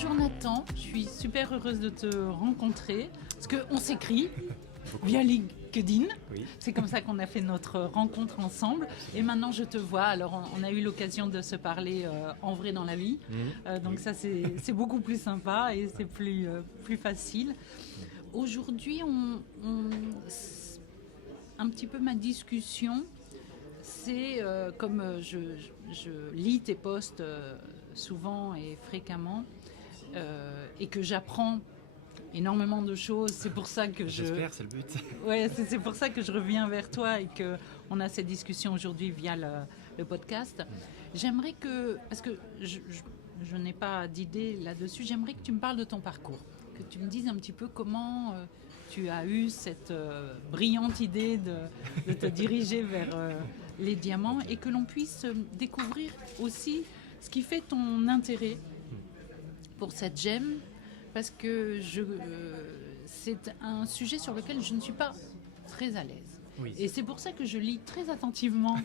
Bonjour Nathan, je suis super heureuse de te rencontrer parce qu'on s'écrit via LinkedIn. Oui. C'est comme ça qu'on a fait notre rencontre ensemble. Et maintenant je te vois. Alors on a eu l'occasion de se parler en vrai dans la vie. Donc ça c'est beaucoup plus sympa et c'est plus facile. Aujourd'hui, un petit peu ma discussion, c'est comme je lis tes posts souvent et fréquemment et que j'apprends énormément de choses. C'est pour ça que J'espère, c'est le but. Ouais, c'est pour ça que je reviens vers toi et qu'on a cette discussion aujourd'hui via le podcast. J'aimerais parce que je n'ai pas d'idée là-dessus, j'aimerais que tu me parles de ton parcours, que tu me dises un petit peu comment tu as eu cette brillante idée de te diriger vers les diamants et que l'on puisse découvrir aussi ce qui fait ton intérêt pour cette gemme, parce que c'est un sujet sur lequel je ne suis pas très à l'aise. Oui. Et c'est pour ça que je lis très attentivement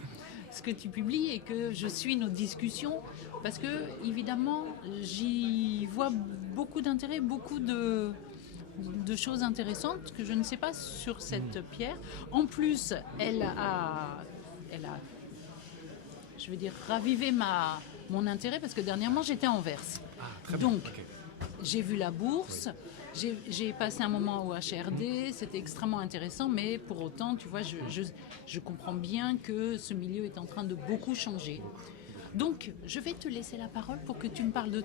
ce que tu publies et que je suis nos discussions, parce que évidemment j'y vois beaucoup d'intérêt, beaucoup de choses intéressantes que je ne sais pas sur cette pierre. En plus, elle a je veux dire, ravivé mon intérêt, parce que dernièrement j'étais à Anvers. Ah, très Donc, bien. Okay. J'ai vu la bourse, j'ai passé un moment au HRD, c'était extrêmement intéressant, mais pour autant, tu vois, je comprends bien que ce milieu est en train de beaucoup changer. Donc, je vais te laisser la parole pour que tu me parles de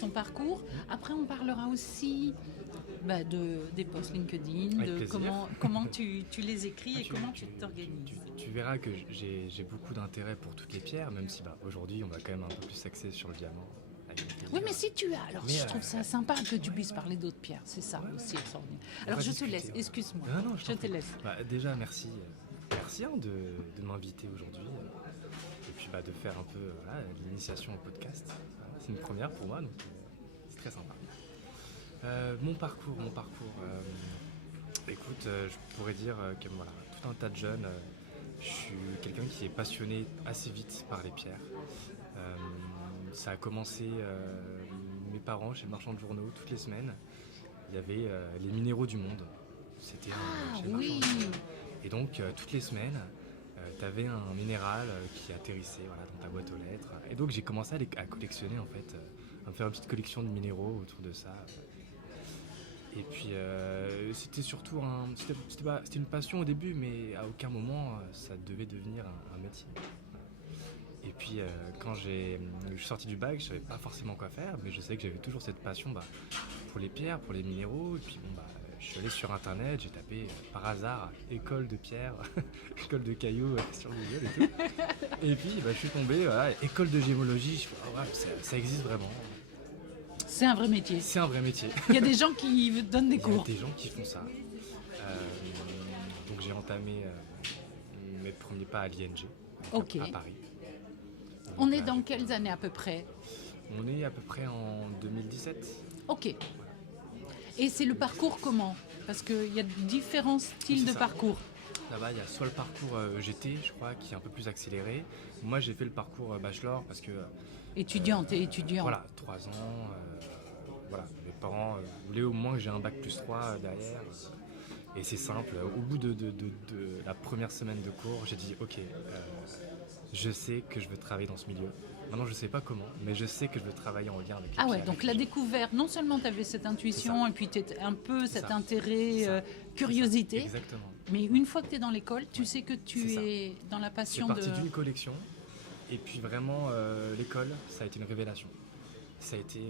ton parcours. Après, on parlera aussi des posts LinkedIn, de comment tu les écris et comment tu t'organises. Tu verras que j'ai beaucoup d'intérêt pour toutes les pierres, même si aujourd'hui, on va quand même un peu plus s'axer sur le diamant. Oui, mais si tu as, alors je trouve ça sympa que tu puisses parler d'autres pierres, c'est ça aussi extraordinaire. Alors je te laisse, excuse-moi, non, je te laisse. Déjà, merci de m'inviter aujourd'hui et puis de faire un peu l'initiation au podcast. Voilà, c'est une première pour moi, donc c'est très sympa. Mon parcours. Écoute, je pourrais dire que voilà, tout un tas de jeunes, je suis quelqu'un qui est passionné assez vite par les pierres. Ça a commencé, mes parents chez le marchand de journaux, toutes les semaines, il y avait les minéraux du monde. C'était chez le marchand de journaux. Et donc, toutes les semaines, tu avais un minéral qui atterrissait dans ta boîte aux lettres. Et donc, j'ai commencé à collectionner, en fait, à me faire une petite collection de minéraux autour de ça. Et puis, c'était surtout c'était une passion au début, mais à aucun moment, ça devait devenir un métier. Et puis quand je suis sorti du bac, je savais pas forcément quoi faire, mais je savais que j'avais toujours cette passion pour les pierres, pour les minéraux. Et puis je suis allé sur internet, j'ai tapé par hasard école de pierre, école de cailloux sur Google et tout. Et puis je suis tombé, école de gémologie, je fais, ça existe vraiment. C'est un vrai métier. C'est un vrai métier. Il y a des gens qui donnent des cours. Il y a des gens qui font ça. Donc j'ai entamé mes premiers pas à l'ING, à Paris. On est dans quelles années à peu près ? On est à peu près en 2017. Ok. Et c'est le parcours comment ? Parce qu'il y a différents styles de parcours. Là-bas, il y a soit le parcours GT, je crois, qui est un peu plus accéléré. Moi, j'ai fait le parcours bachelor parce que... étudiant. Voilà, 3 ans. Mes parents voulaient au moins que j'ai un bac plus 3 derrière. Et c'est simple, au bout de la première semaine de cours, j'ai dit ok, je sais que je veux travailler dans ce milieu. Maintenant je sais pas comment, mais je sais que je veux travailler en lien avec les pierres. Ah ouais, donc la découverte, non seulement tu avais cette intuition et puis tu un peu cet intérêt, curiosité. Exactement. Mais une fois que tu es dans l'école, tu sais que tu es dans la passion de... C'est parti d'une collection, et puis vraiment l'école, ça a été une révélation. Ça a été,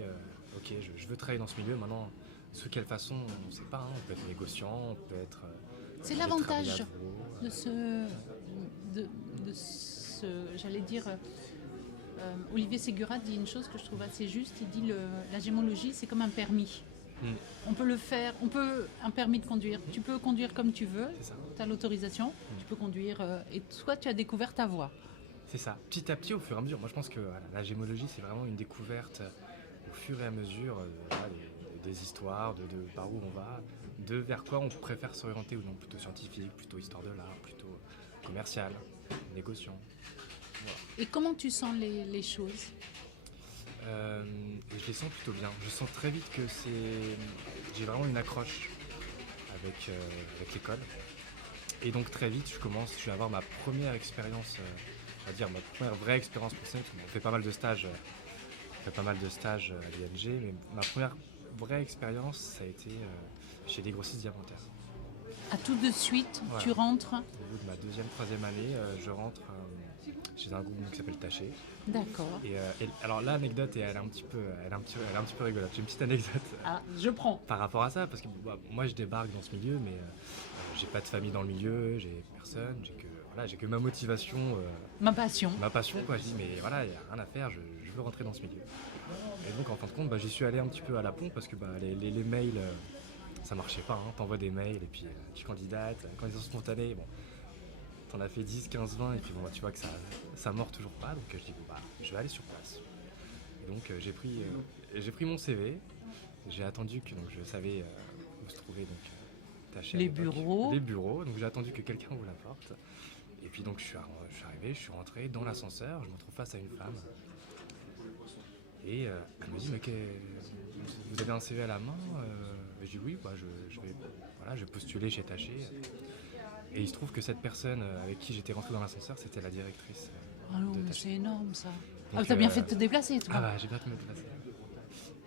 ok, je veux travailler dans ce milieu, maintenant... Sous quelle façon, on ne sait pas, on peut être négociant, on peut être... C'est l'avantage de ce j'allais dire, Olivier Ségura dit une chose que je trouve assez juste, il dit la gémologie c'est comme un permis. On peut le faire, un permis de conduire, tu peux conduire comme tu veux, tu as l'autorisation, tu peux conduire, et toi tu as découvert ta voie. C'est ça, petit à petit au fur et à mesure. Moi je pense que la gémologie c'est vraiment une découverte au fur et à mesure des histoires, de par où on va, de vers quoi on préfère s'orienter ou non, plutôt scientifique, plutôt histoire de l'art, plutôt commercial, négociant. Voilà. Et comment tu sens les choses ? Et je les sens plutôt bien. Je sens très vite que j'ai vraiment une accroche avec l'école. Et donc très vite, je vais avoir ma première expérience, on va dire ma première vraie expérience professionnelle. On fait pas mal de stages, à l'ING, mais ma première vraie expérience, ça a été chez des grossistes diamantaires. À tout de suite, Voilà. tu rentres. Au bout de ma deuxième, troisième année, je rentre chez un groupe qui s'appelle Taché. D'accord. Et alors l'anecdote, elle est un petit peu rigolote. J'ai une petite anecdote Ah, je prends. par rapport à ça, parce que moi je débarque dans ce milieu, mais j'ai pas de famille dans le milieu, j'ai personne, j'ai que ma motivation, Ma passion. quoi. Je dis mais voilà, il y a rien à faire, je veux rentrer dans ce milieu. Et donc en fin de compte, j'y suis allé un petit peu à la pompe parce que les mails, ça marchait pas. Hein. T'envoies des mails et puis tu candidates, candidature spontanée, bon, t'en as fait 10, 15, 20 et puis bon, tu vois que ça mord toujours pas. Donc je dis je vais aller sur place. Et donc j'ai pris mon CV, j'ai attendu que donc je savais où se trouvait donc Taché à Les l'époque. bureaux. Les bureaux. Donc j'ai attendu que quelqu'un ouvre la porte. Et puis donc je suis arrivé, je suis rentré dans l'ascenseur, je me retrouve face à une femme. Et elle me dit mais vous avez un CV à la main Je dis oui, je vais postuler chez Taché. Et il se trouve que cette personne avec qui j'étais rentré dans l'ascenseur, c'était la directrice Ah non, de mais Taché. c'est énorme ça. Donc, T'as bien fait de te déplacer, toi. j'ai bien fait de me déplacer.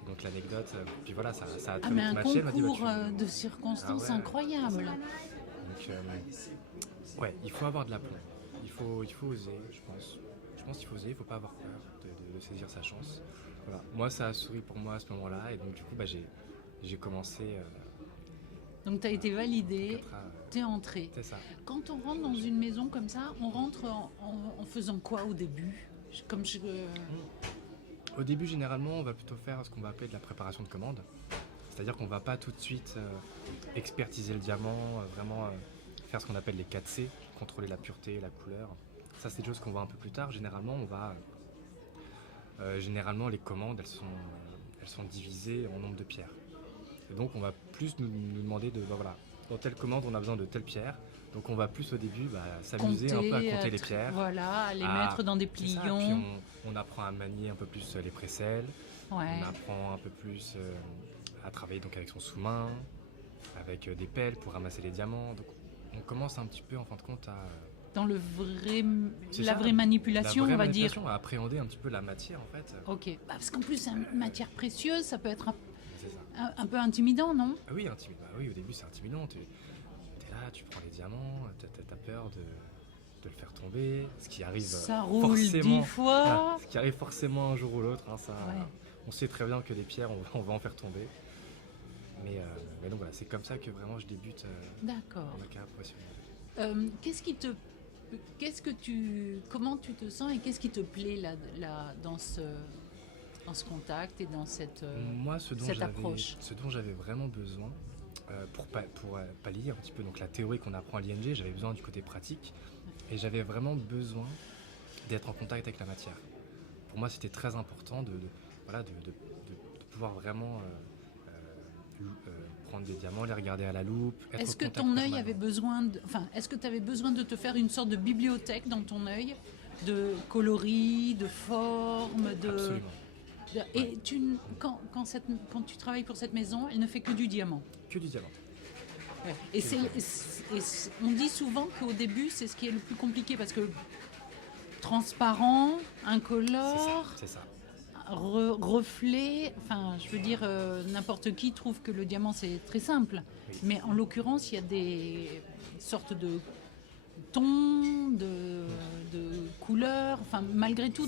Donc l'anecdote, puis voilà, ça a très mais vite un matché. Elle m'a dit, concours de circonstances Ah ouais. incroyable. Donc ouais, il faut avoir de l'aplomb. Il faut oser, je pense. Je pense qu'il faut oser, il ne faut pas avoir peur de saisir sa chance. Voilà. Moi, ça a souri pour moi à ce moment-là, et donc du coup, j'ai commencé. Donc tu as été validé, Après, tu es entré. c'est ça. Quand on rentre dans une maison comme ça, on rentre en faisant quoi au début? Au début, généralement, on va plutôt faire ce qu'on va appeler de la préparation de commande. C'est-à-dire qu'on ne va pas tout de suite expertiser le diamant, vraiment faire ce qu'on appelle les 4C, contrôler la pureté, la couleur. Ça, c'est des choses qu'on voit un peu plus tard. Généralement, généralement les commandes, elles sont divisées en nombre de pierres. Et donc, on va plus nous demander dans telle commande, on a besoin de telle pierre. Donc, on va plus au début s'amuser un peu à compter les pierres. Voilà, à les mettre dans des pliants. Puis on apprend à manier un peu plus les précelles. Ouais. On apprend un peu plus à travailler donc avec son sous-main, avec des pelles pour ramasser les diamants. Donc, on commence un petit peu, en fin de compte, dans la vraie la manipulation, vraie on va manipulation, dire. à appréhender un petit peu la matière, en fait. Ok, parce qu'en plus, c'est une matière précieuse, ça peut être C'est ça. un peu intimidant, non? Ah oui, oui, au début, c'est intimidant. T'es là, tu prends les diamants, t'as peur de le faire tomber, ce qui arrive Ça roule forcément, 10 fois. ce qui arrive forcément un jour ou l'autre. Hein, ça, Ouais. on sait très bien que les pierres, on va en faire tomber. Mais donc voilà, c'est comme ça que vraiment je débute D'accord. dans ma carrière professionnelle. Comment tu te sens et qu'est-ce qui te plaît là dans ce contact et dans cette approche? Ce dont j'avais vraiment besoin pour pallier un petit peu donc la théorie qu'on apprend à l'ING, j'avais besoin du côté pratique et j'avais vraiment besoin d'être en contact avec la matière. Pour moi, c'était très important de pouvoir vraiment prendre des diamants, les regarder à la loupe. Est-ce que ton œil avait besoin est-ce que tu avais besoin de te faire une sorte de bibliothèque dans ton œil, de coloris, de formes, Absolument. Et quand tu travailles pour cette maison, elle ne fait que du diamant. Que du diamant. Et on dit souvent qu'au début, c'est ce qui est le plus compliqué parce que transparent, incolore, C'est ça. reflet, je veux dire, n'importe qui trouve que le diamant c'est très simple. Oui. Mais en l'occurrence, il y a des sortes de tons, de couleurs, malgré tout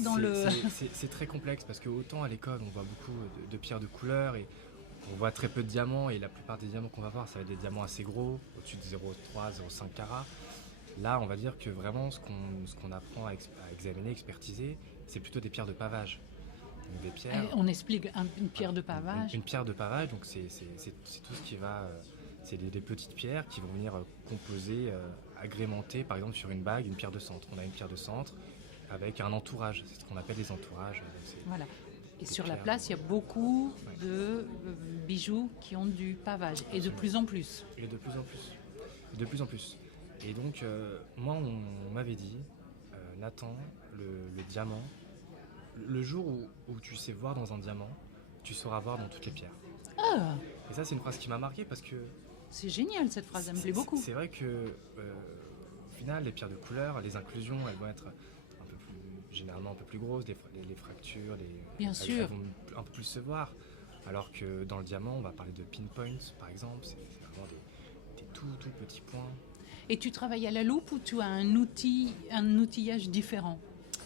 C'est très complexe parce que autant à l'école on voit beaucoup de pierres de couleur et on voit très peu de diamants et la plupart des diamants qu'on va voir ça va être des diamants assez gros, au-dessus de 0,3, 0,5 carats. Là on va dire que vraiment ce qu'on apprend à examiner, expertiser, c'est plutôt des pierres de pavage. Donc des pierres, on explique une pierre de pavage. Une pierre de pavage, donc c'est tout ce qui va... c'est des petites pierres qui vont venir composer, agrémenter par exemple sur une bague, une pierre de centre. On a une pierre de centre avec un entourage, c'est ce qu'on appelle les entourages. Voilà. Et sur la place, il y a beaucoup de bijoux qui ont du pavage. Et de plus en plus. Et de plus en plus. De plus en plus. Et donc, moi, on m'avait dit, Nathan, le diamant, le jour où tu sais voir dans un diamant, tu sauras voir dans toutes les pierres. Ah, Et ça, c'est une phrase qui m'a marqué parce que c'est génial cette phrase, elle me plaît beaucoup. c'est vrai que au final, les pierres de couleur, les inclusions, elles vont être un peu plus, généralement un peu plus grosses, les fractures, Bien elles sûr. vont un peu plus se voir. Alors que dans le diamant, on va parler de pinpoints, par exemple, c'est vraiment des tout petits points. Et tu travailles à la loupe ou tu as un outillage différent?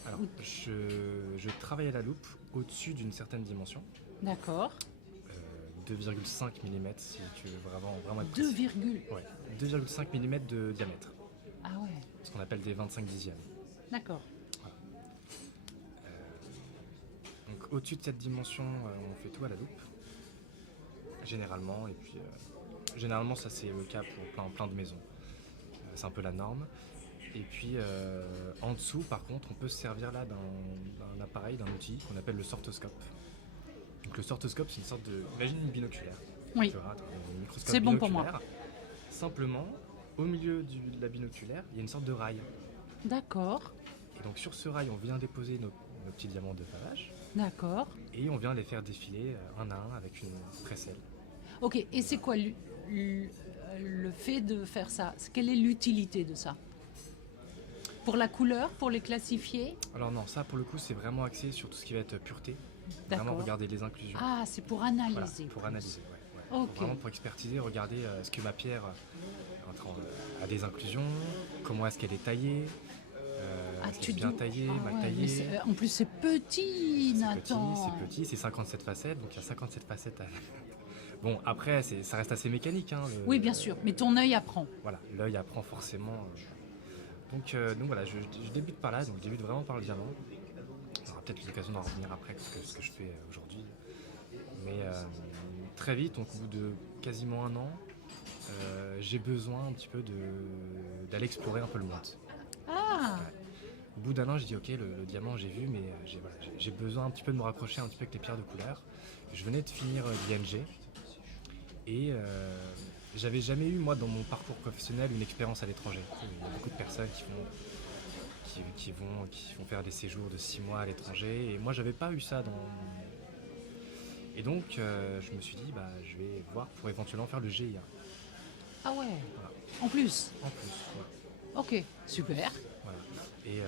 Alors, je travaille à la loupe au-dessus d'une certaine dimension, D'accord. 2,5 mm si tu veux vraiment être 2, précis. Ouais, 2,5 mm de diamètre, ah ouais, ce qu'on appelle des 25 dixièmes. d'accord. Donc au-dessus de cette dimension, on fait tout à la loupe, généralement, et puis généralement ça c'est le cas pour plein de maisons. C'est un peu la norme. Et puis en dessous, par contre, on peut se servir là d'un appareil, d'un outil qu'on appelle le sortoscope. Donc le sortoscope, c'est une sorte de... Imagine une binoculaire. Oui, Tu vois, un microscope c'est bon pour binoculaire. moi. Simplement, au milieu de la binoculaire, il y a une sorte de rail. D'accord, Et donc sur ce rail, on vient déposer nos petits diamants de pavage d'accord. et on vient les faire défiler un à un avec une crécelle. Ok, et c'est quoi le fait de faire ça? Quelle est l'utilité de ça? Pour la couleur, pour les classifier? Alors non, ça pour le coup, c'est vraiment axé sur tout ce qui va être pureté. Vraiment D'accord. regarder les inclusions. Ah, c'est pour analyser. Voilà, pour plus. analyser. Ouais. Ok. Vraiment pour expertiser, regarder est-ce que ma pierre a des inclusions, comment est-ce qu'elle est taillée, Ah, est-ce qu'elle est bien taillée, Ah mal ouais, taillée. mais en plus, c'est petit, Nathan. C'est petit, c'est 57 facettes, donc il y a 57 facettes à... Bon, après, ça reste assez mécanique. Hein, Oui, bien sûr, mais ton œil apprend. Voilà, l'œil apprend forcément. Donc voilà, je débute par là, donc je débute vraiment par le diamant. On aura peut-être l'occasion d'en revenir après, ce que je fais aujourd'hui. Mais très vite, donc au bout de quasiment un an, j'ai besoin un petit peu d'aller explorer un peu le monde. Ah, Au bout d'un an, j'ai dit ok, le diamant j'ai vu, mais j'ai besoin un petit peu de me raccrocher un petit peu avec les pierres de couleur. Je venais de finir l'ING et j'avais jamais eu, moi, dans mon parcours professionnel, une expérience à l'étranger. Il y a beaucoup de personnes qui vont faire des séjours de 6 mois à l'étranger, et moi, j'avais pas eu ça dans... Et donc, je me suis dit, je vais voir pour éventuellement faire le GIA. ah ouais, Voilà. en plus. En plus, voilà. Ok, super. Voilà. Et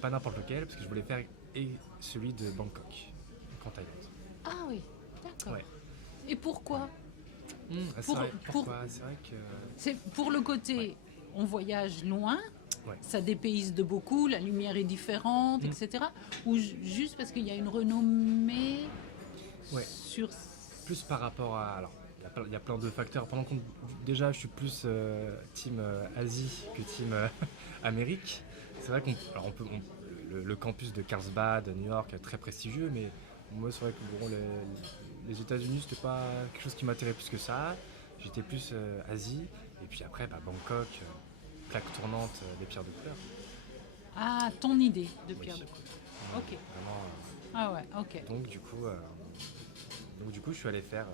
pas n'importe lequel, parce que je voulais faire et celui de Bangkok, en Thaïlande. Ah oui, d'accord. Ouais. Et pourquoi? C'est vrai, pour- pourquoi C'est vrai que... C'est pour le côté, on voyage loin, Ouais. ça dépayse de beaucoup, la lumière est différente, etc. Ou juste parce qu'il y a une renommée Ouais. sur... Plus par rapport à... Alors, il y a plein de facteurs. Pendant que déjà, je suis plus team Asie que team Amérique. C'est vrai le campus de Carlsbad, New York, est très prestigieux, mais moi, c'est vrai que bon, les États-Unis, c'était pas quelque chose qui m'attirait plus que ça. J'étais plus Asie. Et puis après, Bangkok, plaque tournante des pierres de couleur. Ah, ton idée de Oui. pierre de couleur. Ok. Vraiment, Ah ouais, ok. donc du coup, je suis allé faire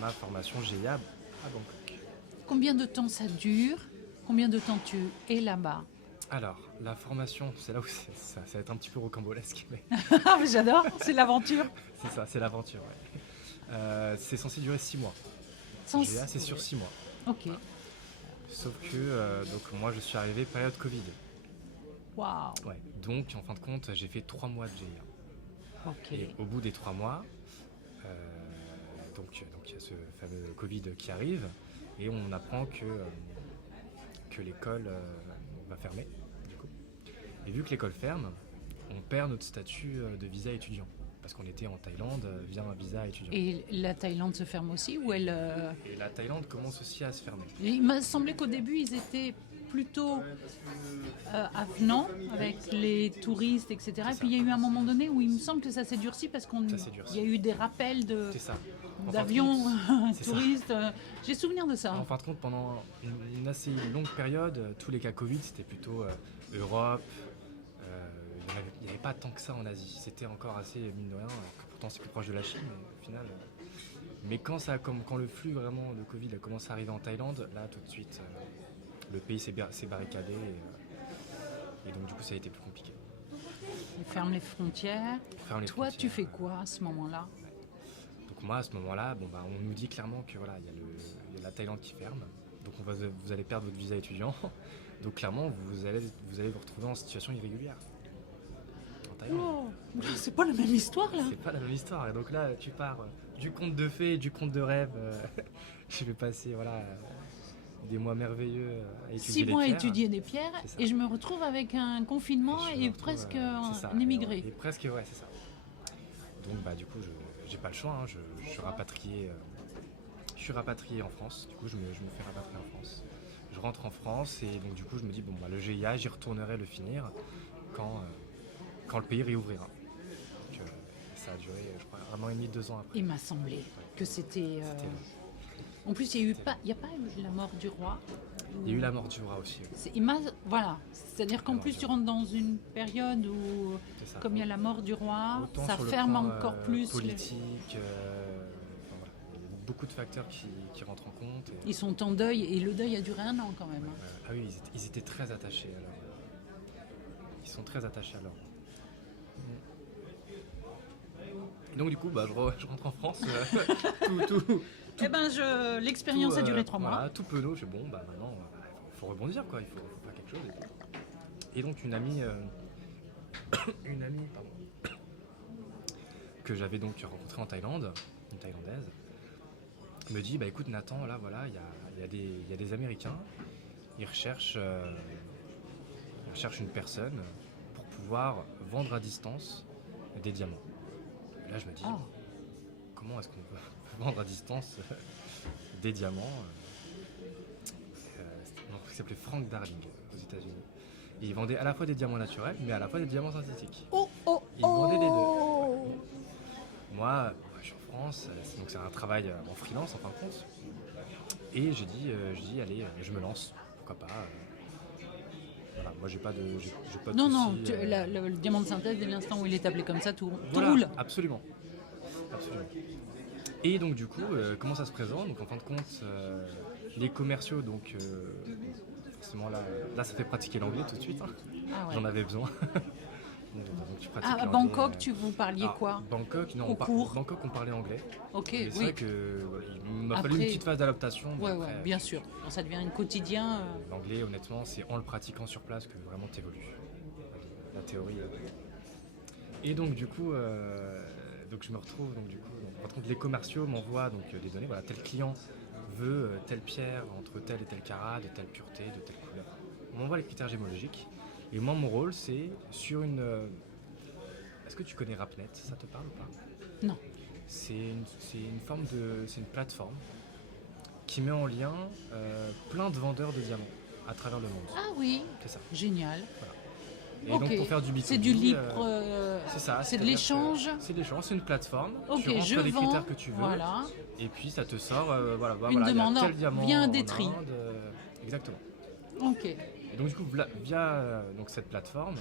ma formation GIA à Bangkok. Combien de temps ça dure? Combien de temps tu es là-bas? Alors, la formation, c'est là où ça va être un petit peu rocambolesque, mais Ah, mais j'adore, c'est l'aventure. c'est ça, c'est l'aventure. Ouais. C'est censé durer 6 mois. Sans- GIA, c'est sur 6 mois. Ok. Sauf que donc moi, je suis arrivé période Covid. Waouh. Ouais. Donc, en fin de compte, j'ai fait 3 mois de GIA. Ok. Et au bout des 3 mois, donc il y a ce fameux Covid qui arrive, et on apprend que l'école va fermer, du coup. Et vu que l'école ferme, on perd notre statut de visa étudiant, parce qu'on était en Thaïlande via un visa étudiant. Et la Thaïlande se ferme aussi ou elle... Et la Thaïlande commence aussi à se fermer. Il m'a semblé qu'au début, ils étaient plutôt avenants avec les touristes, etc. Et puis il y a eu un moment donné où il me semble que ça s'est durci parce Ça s'est durci. qu'il y a eu des rappels C'est ça. En fin de d'avions compte, c'est ça. touristes. J'ai souvenir de ça. En fin de compte, pendant une assez longue période, tous les cas Covid, c'était plutôt Europe. Il n'y avait pas tant que ça en Asie. C'était encore assez, mine de rien, pourtant c'est plus proche de la Chine, mais au final... Mais quand le flux vraiment de Covid a commencé à arriver en Thaïlande, là tout de suite, le pays s'est barricadé et donc du coup ça a été plus compliqué. Ils ferment les frontières. Toi, tu fais quoi à ce moment-là? Donc moi, à ce moment-là, on nous dit clairement que voilà, il y a la Thaïlande qui ferme. Donc vous allez perdre votre visa étudiant. Donc clairement, vous allez vous retrouver en situation irrégulière. En Thaïlande. Oh, c'est pas la même histoire là. C'est pas la même histoire. Et donc là, tu pars du conte de fées, du conte de rêve. Je vais passer des mois merveilleux à étudier 6 mois à pierres. étudier des pierres et je me retrouve avec un confinement et presque un immigré. Et presque, ouais, c'est ça. Donc du coup, j'ai pas le choix. Hein. Je suis rapatrié. Je suis rapatrié en France. Du coup, je me fais rapatrier en France. Je rentre en France et donc du coup, je me dis le GIA, j'y retournerai le finir quand le pays réouvrira. Donc, ça a duré, je crois, 1 an et demi, 2 ans après. Il m'a semblé que c'était. En plus, il n'y a pas eu la mort du roi. Il y a eu la mort du roi aussi. Voilà. C'est-à-dire qu'en plus, tu rentres dans une période où, comme il y a la mort du roi, autant ça sur le ferme plan, encore plus. Politique. Il y a beaucoup de facteurs qui rentrent en compte. Ils sont en deuil et le deuil a duré 1 an quand même. Ah oui, ils étaient très attachés à leur. Ils sont très attachés à leur. Et donc du coup, je rentre en France. L'expérience a duré 3 mois. Voilà, tout penaud. Je fais maintenant, il faut rebondir quoi. Il faut faire quelque chose. Et donc une amie, que j'avais donc rencontrée en Thaïlande, une Thaïlandaise, me dit écoute Nathan, là voilà, il y a des Américains, ils recherchent une personne pour pouvoir vendre à distance des diamants. Et là je me dis comment est-ce qu'on peut vendre à distance des diamants donc, il s'appelait Frank Darling aux États-Unis. Et ils vendaient à la fois des diamants naturels, mais à la fois des diamants synthétiques. Ils vendaient les deux. Moi, je suis en France, donc c'est un travail en freelance en fin de compte. Et j'ai dit allez, je me lance, pourquoi pas. Voilà, moi j'ai pas de soucis, le diamant de synthèse, dès l'instant où il est appelé comme ça, tout voilà, roule. Absolument. Et donc du coup, comment ça se présente? Donc en fin de compte, les commerciaux, donc forcément là ça fait pratiquer l'anglais tout de suite. Hein. Ah ouais. J'en avais besoin. Donc, à Bangkok, vous parliez quoi? Bangkok, non, Bangkok, on parlait anglais. Ok, mais c'est vrai qu'il m'a fallu une petite phase d'adaptation. Ouais, bien sûr. Quand ça devient un quotidien. L'anglais, honnêtement, c'est en le pratiquant sur place que vraiment t'évolues. La théorie. Et donc du coup, je me retrouve par contre, les commerciaux m'envoient des données. Voilà, tel client veut telle pierre entre tel et tel carat, de telle pureté, de telle couleur. On m'envoie les critères gémologiques. Et moi, mon rôle, c'est sur une. Est-ce que tu connais Rapnet? Ça te parle ou pas? Non. C'est une plateforme qui met en lien plein de vendeurs de diamants à travers le monde. Ah oui. C'est ça. Génial. Voilà. Et donc pour faire du B2B, c'est du libre. c'est ça. C'est de l'échange. C'est de l'échange. C'est une plateforme. Ok, tu rentres les critères que tu veux. Voilà. Et puis ça te sort. Une demande. Tel diamant Via un détri. Exactement. Ok. Et donc du coup via cette plateforme,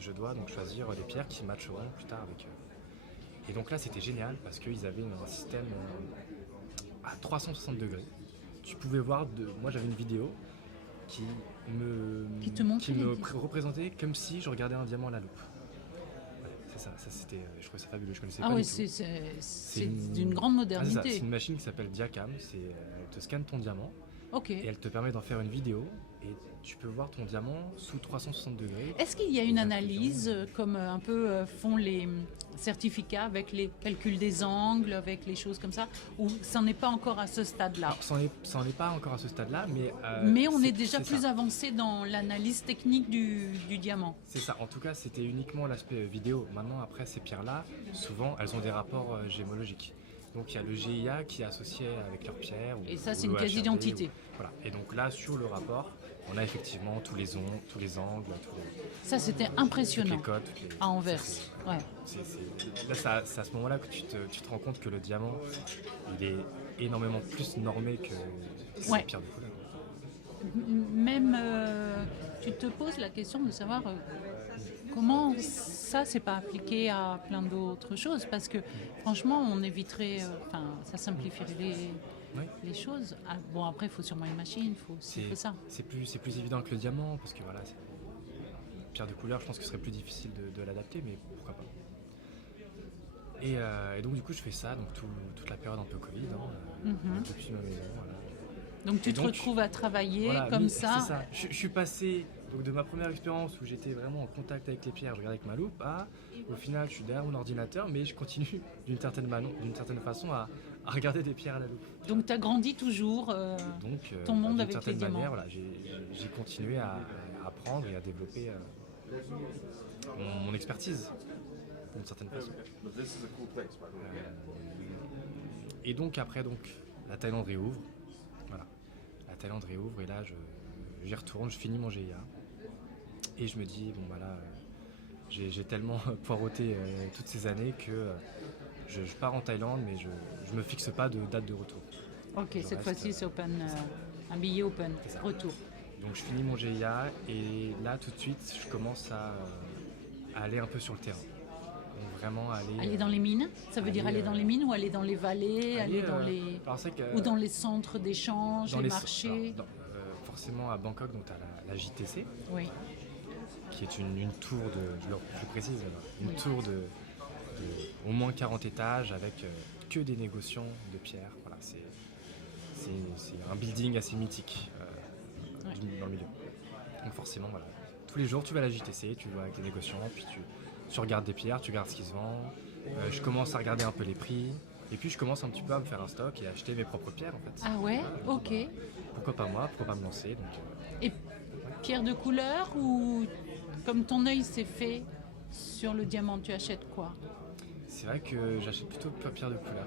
je dois donc choisir les pierres qui matcheront plus tard avec eux. Et donc là c'était génial parce qu'ils avaient un système à 360 degrés. Tu pouvais voir moi j'avais une vidéo qui me représentait comme si je regardais un diamant à la loupe. Ouais, c'est ça c'était, je trouvais ça fabuleux, je connaissais pas du tout. C'est d'une grande modernité. C'est une machine qui s'appelle Diacam, elle te scanne ton diamant. Ok. Et elle te permet d'en faire une vidéo et tu peux voir ton diamant sous 360 degrés. Est-ce qu'il y a une analyse comme un peu font les certificats avec les calculs des angles, avec les choses comme ça, ou ça n'en est pas encore à ce stade-là? Alors, ça n'en est pas encore à ce stade-là, mais on est déjà plus avancé dans l'analyse technique du diamant. C'est ça, en tout cas c'était uniquement l'aspect vidéo. Maintenant après ces pierres-là, souvent elles ont des rapports gémologiques. Donc il y a le GIA qui est associé avec leurs pierres. Et ça c'est une quasi-identité. Voilà. Et donc là sur le rapport, on a effectivement tous les angles. Ça c'était impressionnant. Toutes les codes. À Anvers. Là c'est à ce moment-là que tu te rends compte que le diamant, il est énormément plus normé que ces pierres de couleur. Même tu te poses la question de savoir comment ça c'est pas appliqué à plein d'autres choses, parce que franchement on éviterait, ça simplifierait les choses. Bon après il faut sûrement une machine, il faut ça. C'est plus évident que le diamant parce que voilà. pierre de couleur, je pense que ce serait plus difficile de l'adapter, mais pourquoi pas. Et donc du coup je fais ça donc toute la période un peu Covid, depuis ma maison. Voilà. Donc tu te retrouves à travailler comme ça. C'est ça. Je suis passé donc, de ma première expérience où j'étais vraiment en contact avec les pierres, je regardais avec ma loupe, à au final je suis derrière mon ordinateur, mais je continue d'une certaine façon à regarder des pierres à la loupe. Donc tu as grandi toujours ton monde avec les diamants. Manière, voilà, j'ai continué à apprendre et à développer mon expertise d'une certaine façon. Et donc après la Thaïlande réouvre. Voilà. La Thaïlande réouvre et là j'y retourne, je finis mon GIA. Et je me dis, bon voilà, j'ai tellement poireauté toutes ces années que je pars en Thaïlande, mais je me fixe pas de date de retour. Ok, cette fois-ci c'est open, un billet open, retour. Donc je finis mon GIA et là tout de suite je commence à aller un peu sur le terrain. Donc vraiment aller dans les mines. Ça veut dire aller dans les mines ou aller dans les vallées, aller dans les ou dans les centres d'échange, les marchés. Forcément à Bangkok, donc tu as la JTC. Oui. Qui est une tour je précise, une tour de au moins 40 étages avec que des négociants de pierre. Voilà, c'est un building assez mythique dans le milieu. Donc forcément, voilà, tous les jours tu vas à la JTC, tu vois avec les négociants, puis tu regardes des pierres, tu regardes ce qui se vend. Je commence à regarder un peu les prix. Et puis je commence un petit peu à me faire un stock et à acheter mes propres pierres en fait. Ah ouais, ok. Pourquoi pas moi, pourquoi pas me lancer donc, Et pierre de couleur ou comme ton œil s'est fait sur le diamant, tu achètes quoi? C'est vrai que j'achète plutôt pierre de couleur.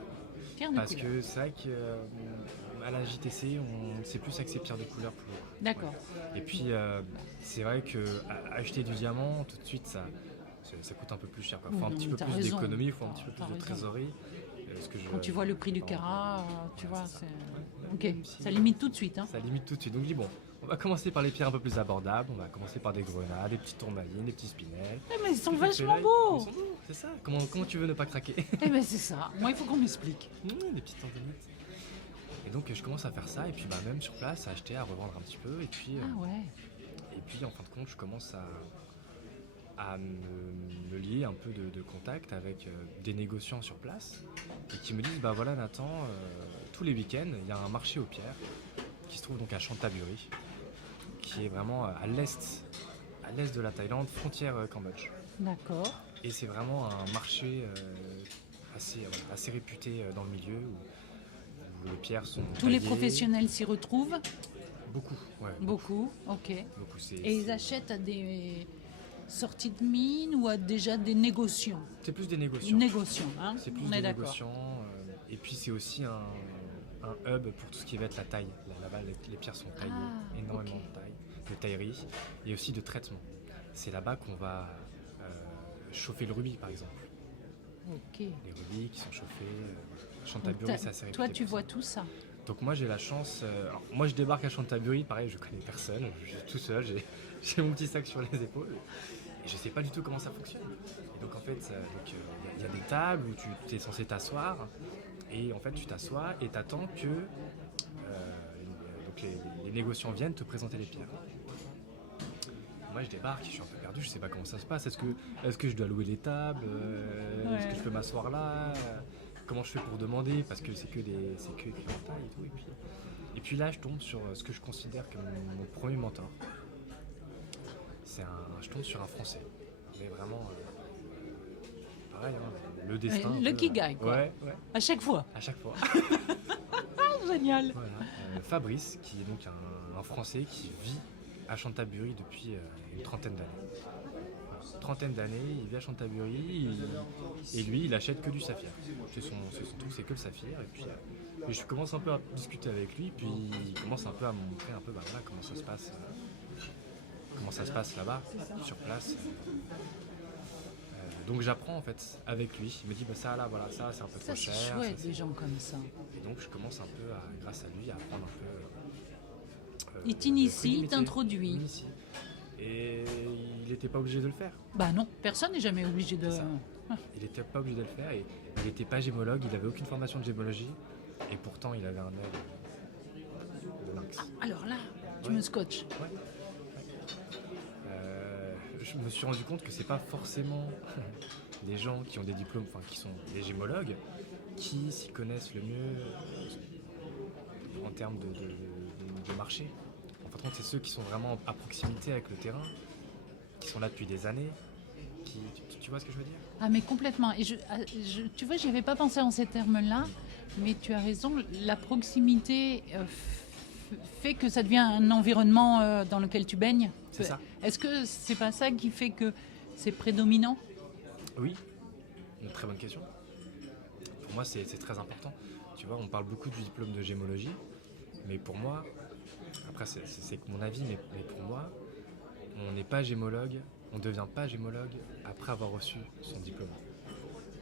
Parce que c'est vrai qu'à la JTC, c'est plus axé pierre de couleur pour le coup. D'accord. Ouais. Et puis c'est vrai qu'acheter du diamant, tout de suite, ça coûte un peu plus cher. Il faut un petit peu plus d'économie, il faut un petit peu plus de trésorerie. Quand tu vois le prix du carat, tu vois, c'est... Ok, ça limite tout de suite. Hein. Ça limite tout de suite. Donc je dis bon, on va commencer par les pierres un peu plus abordables, on va commencer par des grenades, des petites tourmalines, des petits spinels. Mais ils sont vachement beaux. C'est ça, comment tu veux ne pas craquer? Mais c'est ça, moi il faut qu'on m'explique. Des petites tendinites. Et donc je commence à faire ça, et puis même sur place, à acheter, à revendre un petit peu, et puis... Et puis en fin de compte, je commence à me lier un peu de contact avec des négociants sur place et qui me disent bah voilà Nathan, tous les week-ends il y a un marché aux pierres qui se trouve donc à Chanthaburi, qui est vraiment à l'est de la Thaïlande, frontière Cambodge. D'accord. Et c'est vraiment un marché assez réputé dans le milieu où les pierres sont tous taillées. Les professionnels s'y retrouvent? Beaucoup, ouais. Beaucoup, ok. Beaucoup, et ils achètent à des sorties de mine ou à déjà des négociants? C'est plus des négociants. Hein. C'est plus des négociants. Et puis c'est aussi un hub pour tout ce qui va être la taille. Là-bas, les pierres sont taillées, énormément de taille, de taillerie et aussi de traitement. C'est là-bas qu'on va chauffer le rubis, par exemple. Ok. Les rubis qui sont chauffés. Chanthaburi, c'est assez réputé. Toi, tu vois tout ça. Donc moi, j'ai la chance... moi, je débarque à Chanthaburi, pareil, je connais personne. Je suis tout seul, j'ai mon petit sac sur les épaules. Et je sais pas du tout comment ça fonctionne. Et donc en fait, y a des tables où tu es censé t'asseoir. Et en fait, tu t'assois et t'attends que les négociants viennent te présenter les pierres. Moi, je débarque, je suis un peu perdu, je sais pas comment ça se passe. Est-ce que je dois louer les tables? Est-ce que je peux m'asseoir là? Comment je fais pour demander? Parce que c'est que des tailles et tout. Et puis là, je tombe sur ce que je considère comme mon premier mentor. Je tombe sur un Français. Mais vraiment, pareil, le destin. Le Kigai, quoi. Ouais. À chaque fois. À chaque fois. Génial. Voilà. Fabrice, qui est donc un Français qui vit à Chanthaburi depuis une trentaine d'années. Il vit à Chanthaburi et lui, il achète que du saphir. C'est son truc, c'est que le saphir. Et puis je commence un peu à discuter avec lui, puis il commence un peu à me montrer un peu voilà, comment ça se passe. Comment ça se passe là-bas, sur place. Donc j'apprends en fait avec lui. Il me dit ça là, voilà, ça c'est un peu trop cher. C'est chouette des gens comme ça. Et donc je commence un peu grâce à lui, à apprendre un peu. Il t'initie, il t'introduit. Et il n'était pas obligé de le faire. Bah non, personne n'est jamais obligé de... Il n'était pas obligé de le faire et il n'était pas gémologue, il n'avait aucune formation de gémologie. Et pourtant il avait un œil de lynx. Alors là, tu me scotches. Ouais. je me suis rendu compte que c'est pas forcément les gens qui ont des diplômes, enfin qui sont des gémologues, qui s'y connaissent le mieux en termes de marché. En fin de compte, c'est ceux qui sont vraiment à proximité avec le terrain, qui sont là depuis des années, tu vois ce que je veux dire? Ah, mais complètement. Et tu vois, j'y avais pas pensé en ces termes-là, mais tu as raison. La proximité fait que ça devient un environnement dans lequel tu baignes. C'est ça. Est-ce que c'est pas ça qui fait que c'est prédominant? Oui, une très bonne question. Pour moi, c'est très important. Tu vois, on parle beaucoup du diplôme de gémologie, mais pour moi, après c'est que mon avis, mais pour moi, on n'est pas gémologue, on ne devient pas gémologue après avoir reçu son diplôme.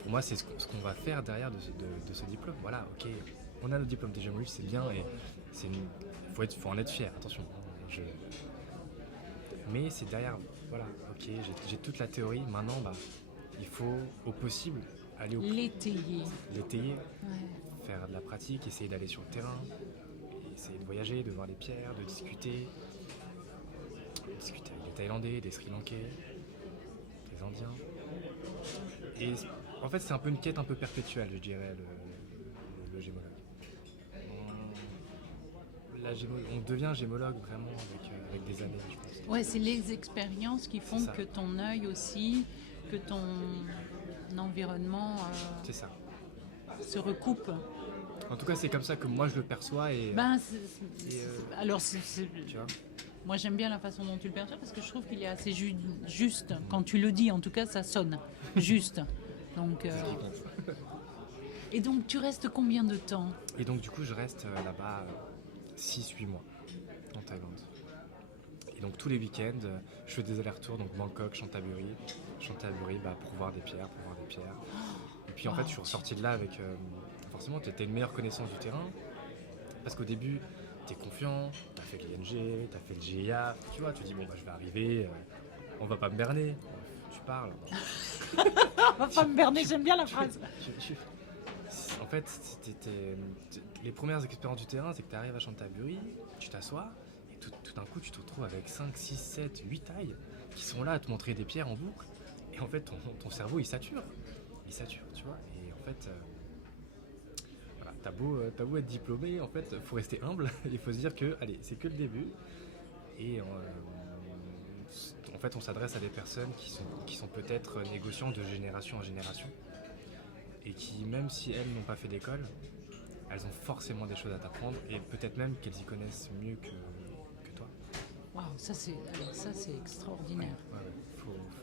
Pour moi, c'est ce qu'on va faire derrière de ce diplôme. Voilà, ok, on a le diplôme de gémologie, c'est bien, et faut en être fier, attention. Mais c'est derrière, voilà, ok, j'ai toute la théorie, maintenant, il faut au possible aller au L'étayer. Ouais. Faire de la pratique, essayer d'aller sur le terrain, essayer de voyager, de voir les pierres, de discuter avec des Thaïlandais, des Sri Lankais, des Indiens. Et en fait, c'est un peu une quête un peu perpétuelle, je dirais, le gémologue. On devient gémologue vraiment avec des années, je pense. Ouais, c'est les expériences qui font que ton œil aussi, que ton environnement c'est ça. Se recoupe. En tout cas, c'est comme ça que moi je le perçois. Alors, tu vois, moi j'aime bien la façon dont tu le perçois parce que je trouve qu'il est assez juste. Quand tu le dis, en tout cas, ça sonne juste. Donc, Et donc, tu restes combien de temps? Et donc, du coup, je reste là-bas 6-8 mois en Thaïlande. Et donc, tous les week-ends, je fais des allers-retours, donc Bangkok, Chantaburi, pour voir des pierres. Et puis, en fait, je suis ressorti de là avec... forcément, tu as une meilleure connaissance du terrain. Parce qu'au début, tu es confiant, tu as fait l'ING, tu as fait le GIA. Tu vois, tu dis, je vais arriver, on va pas me berner. Tu parles. On va pas me berner, j'aime bien la phrase. En fait, les premières expériences du terrain, c'est que tu arrives à Chantaburi, tu t'assois, et tout d'un coup, tu te retrouves avec 5, 6, 7, 8 tailles qui sont là à te montrer des pierres en boucle. Et en fait, ton cerveau, il sature, tu vois. Et en fait, voilà, t'as beau être diplômé, en fait, faut rester humble. Il faut se dire que, allez, c'est que le début. Et en fait, on s'adresse à des personnes qui sont peut-être négociants de génération en génération. Et qui, même si elles n'ont pas fait d'école, elles ont forcément des choses à t'apprendre et peut-être même qu'elles y connaissent mieux que toi. Waouh, ça c'est extraordinaire. Ouais.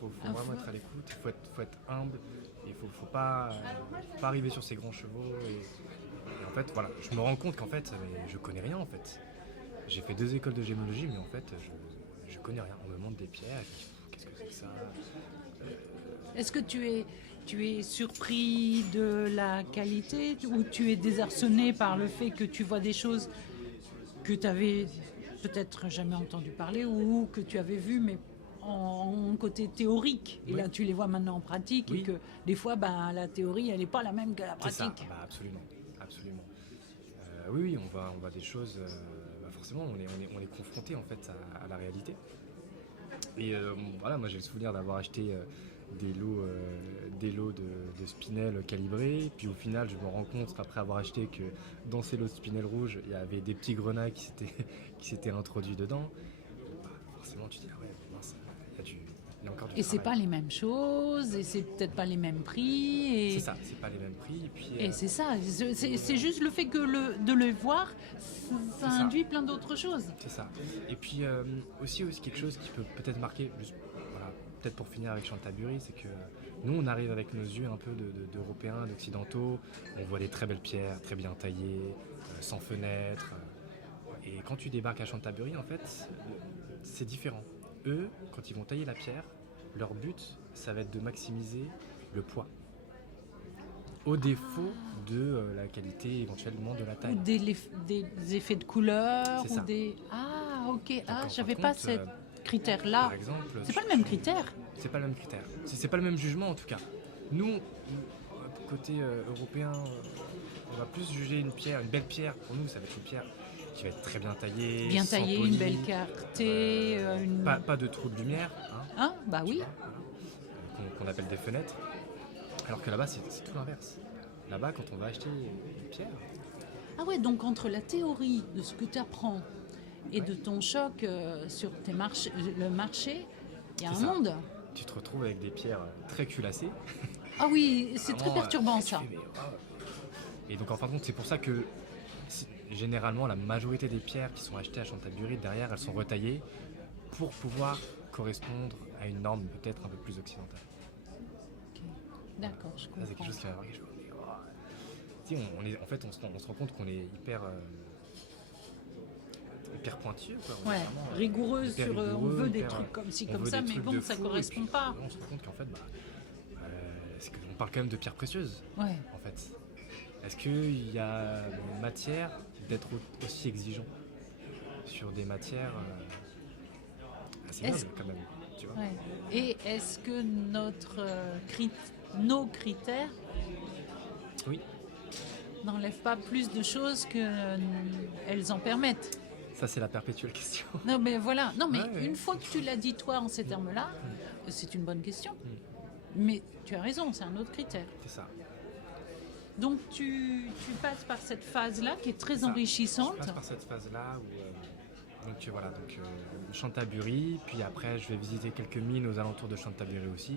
Faut vraiment être à l'écoute, faut être humble, et faut pas arriver sur ses grands chevaux. Et en fait, voilà, je me rends compte qu'en fait, je connais rien en fait. J'ai fait 2 écoles de gémologie, mais en fait, je connais rien. On me montre des pierres, et puis, qu'est-ce que c'est que ça? Est-ce que tu es surpris de la qualité ou tu es désarçonné par le fait que tu vois des choses que tu avais peut-être jamais entendu parler ou que tu avais vues mais en côté théorique et là tu les vois maintenant en pratique et que des fois la théorie elle n'est pas la même que la pratique. C'est ça, absolument. Oui, on voit des choses, forcément on est confronté en fait à la réalité. Et voilà, moi j'ai le souvenir d'avoir acheté des lots de spinel calibrés, puis au final je me rends compte après avoir acheté que dans ces lots de spinel rouge il y avait des petits grenats qui s'étaient introduits dedans. Forcément tu dis ah ouais mince, il y a encore du et travail. C'est pas les mêmes choses et c'est peut-être pas les mêmes prix et... C'est ça, c'est pas les mêmes prix et c'est ça, c'est juste le fait que de le voir ça induit plein d'autres choses. C'est ça. Et puis aussi quelque chose qui peut peut-être marquer juste, voilà, peut-être pour finir avec Chantaburi, c'est que nous on arrive avec nos yeux un peu d'Européens, d'Occidentaux, on voit des très belles pierres, très bien taillées, sans fenêtres, et quand tu débarques à Chantaburi en fait c'est différent. Eux, quand ils vont tailler la pierre, leur but ça va être de maximiser le poids au défaut de la qualité éventuellement de la taille. Ou des effets de couleur c'est ça. Ah ok, donc, j'avais pas ce critère-là. Par exemple, c'est pas le même critère. C'est pas le même critère. C'est pas le même jugement en tout cas. Nous, côté européen, on va plus juger une belle pierre. Pour nous, ça va être une pierre qui va être très bien taillée. Bien sans taillé, poli, une belle clarté. pas de trous de lumière, hein, Ah, bah tu oui. vois, voilà, qu'on appelle des fenêtres. Alors que là-bas, c'est tout l'inverse. Là-bas, quand on va acheter une pierre, Ah ouais, donc entre la théorie de ce que tu apprends et Ouais. de ton choc sur le marché, il y a un C'est ça. monde. tu te retrouves avec des pierres très culassées. Ah oui, c'est très Vraiment, perturbant tu ça. fais, mais, oh. Et donc en fin de compte, c'est pour ça que généralement la majorité des pierres qui sont achetées à Chantaburi, derrière, elles sont retaillées pour pouvoir correspondre à une norme peut-être un peu plus occidentale. Ok. D'accord, je Ça, c'est quelque comprends. chose qui m'a marqué. Tu sais, en fait, on se rend compte qu'on est hyper pointueux. Quoi. On est Ouais, vraiment, rigoureuse hyper sur on rigoureux, veut des hyper, trucs comme ci, on comme veut ça, des mais trucs bon, de ça fou, correspond et puis, pas. on se rend compte qu'en fait, on parle quand même de pierres précieuses. Ouais. En fait, est-ce qu'il y a matière d'être aussi exigeant sur des matières assez Est-ce- nobles quand même, tu vois? Ouais. Et est-ce que nos critères Oui, n'enlèvent pas plus de choses qu'elles en permettent? ça c'est la perpétuelle question. Non, mais voilà. Non, mais Ouais. une fois que tu l'as dit toi en ces termes-là, c'est une bonne question. Mais tu as raison, c'est un autre critère. C'est ça. Donc tu passes par cette phase-là qui est très Ça. enrichissante. Je passe par cette phase-là où voilà, Chantaburi, puis après je vais visiter quelques mines aux alentours de Chantaburi aussi.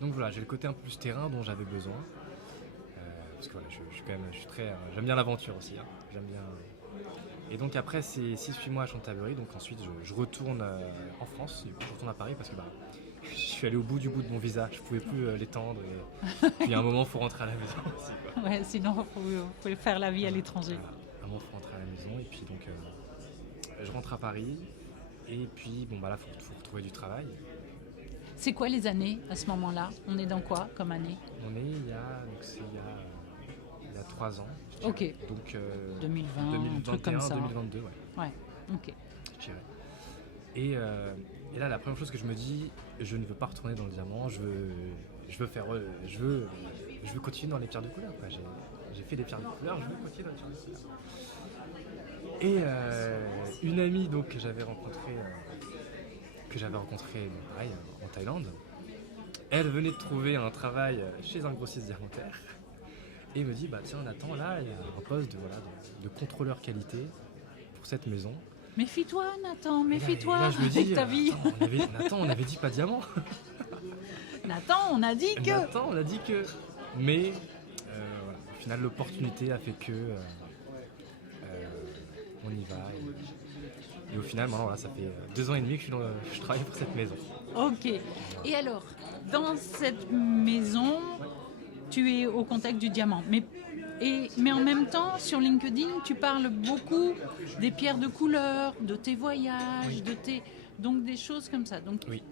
Donc voilà, j'ai le côté un peu plus terrain dont j'avais besoin. Parce que voilà, je suis très, j'aime bien l'aventure aussi. Hein. J'aime bien. Et donc après c'est 6-8 mois à Chantaburi, donc ensuite je retourne en France, du coup, je retourne à Paris parce que je suis allé au bout du bout de mon visa, je pouvais plus l'étendre. Et puis à un moment il faut rentrer à la maison aussi. Quoi. Ouais, sinon faut faire la vie à l'étranger. Voilà, à un moment il faut rentrer à la maison et puis donc je rentre à Paris et puis bon bah là faut retrouver du travail. C'est quoi les années à ce moment-là? On est dans quoi comme année? On est il y a 3 ans. je Ok. dirais. Donc 2020, un truc comme 2021, ça. 2022, ouais, Ouais, ok. je dirais. Et là la première chose que je me dis, je ne veux pas retourner dans le diamant, je veux continuer dans les pierres de couleur. Quoi. J'ai fait des pierres de couleur, je veux continuer dans les pierres de couleur. Et une amie donc que j'avais rencontrée pareil, en Thaïlande, elle venait de trouver un travail chez un grossiste diamantaire et me dit bah tiens Nathan, là il y a un poste de contrôleur qualité pour cette maison. Méfie-toi, Nathan, Et méfie-toi là, je me dis avec ta vie. Nathan, on avait dit pas diamant. Nathan, on a dit que. Nathan, on a dit que. Mais voilà, au final l'opportunité a fait que on y va. Et au final, maintenant, voilà, ça fait 2 ans et demi que je travaille pour cette maison. Ok. Et alors, dans cette maison, tu es au contact du diamant. Mais en même temps, sur LinkedIn, tu parles beaucoup des pierres de couleur, de tes voyages, Oui. donc des choses comme ça. Donc Oui.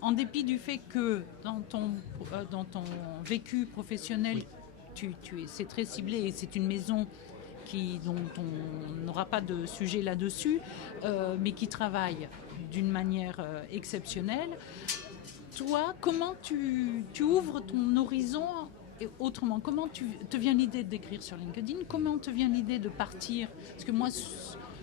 en dépit du fait que dans ton vécu professionnel, Oui. c'est très ciblé et c'est une maison dont on n'aura pas de sujet là-dessus, mais qui travaille d'une manière exceptionnelle. Toi, comment tu ouvres ton horizon et autrement? Comment te vient l'idée d'écrire sur LinkedIn? Comment te vient l'idée de partir? Parce que moi,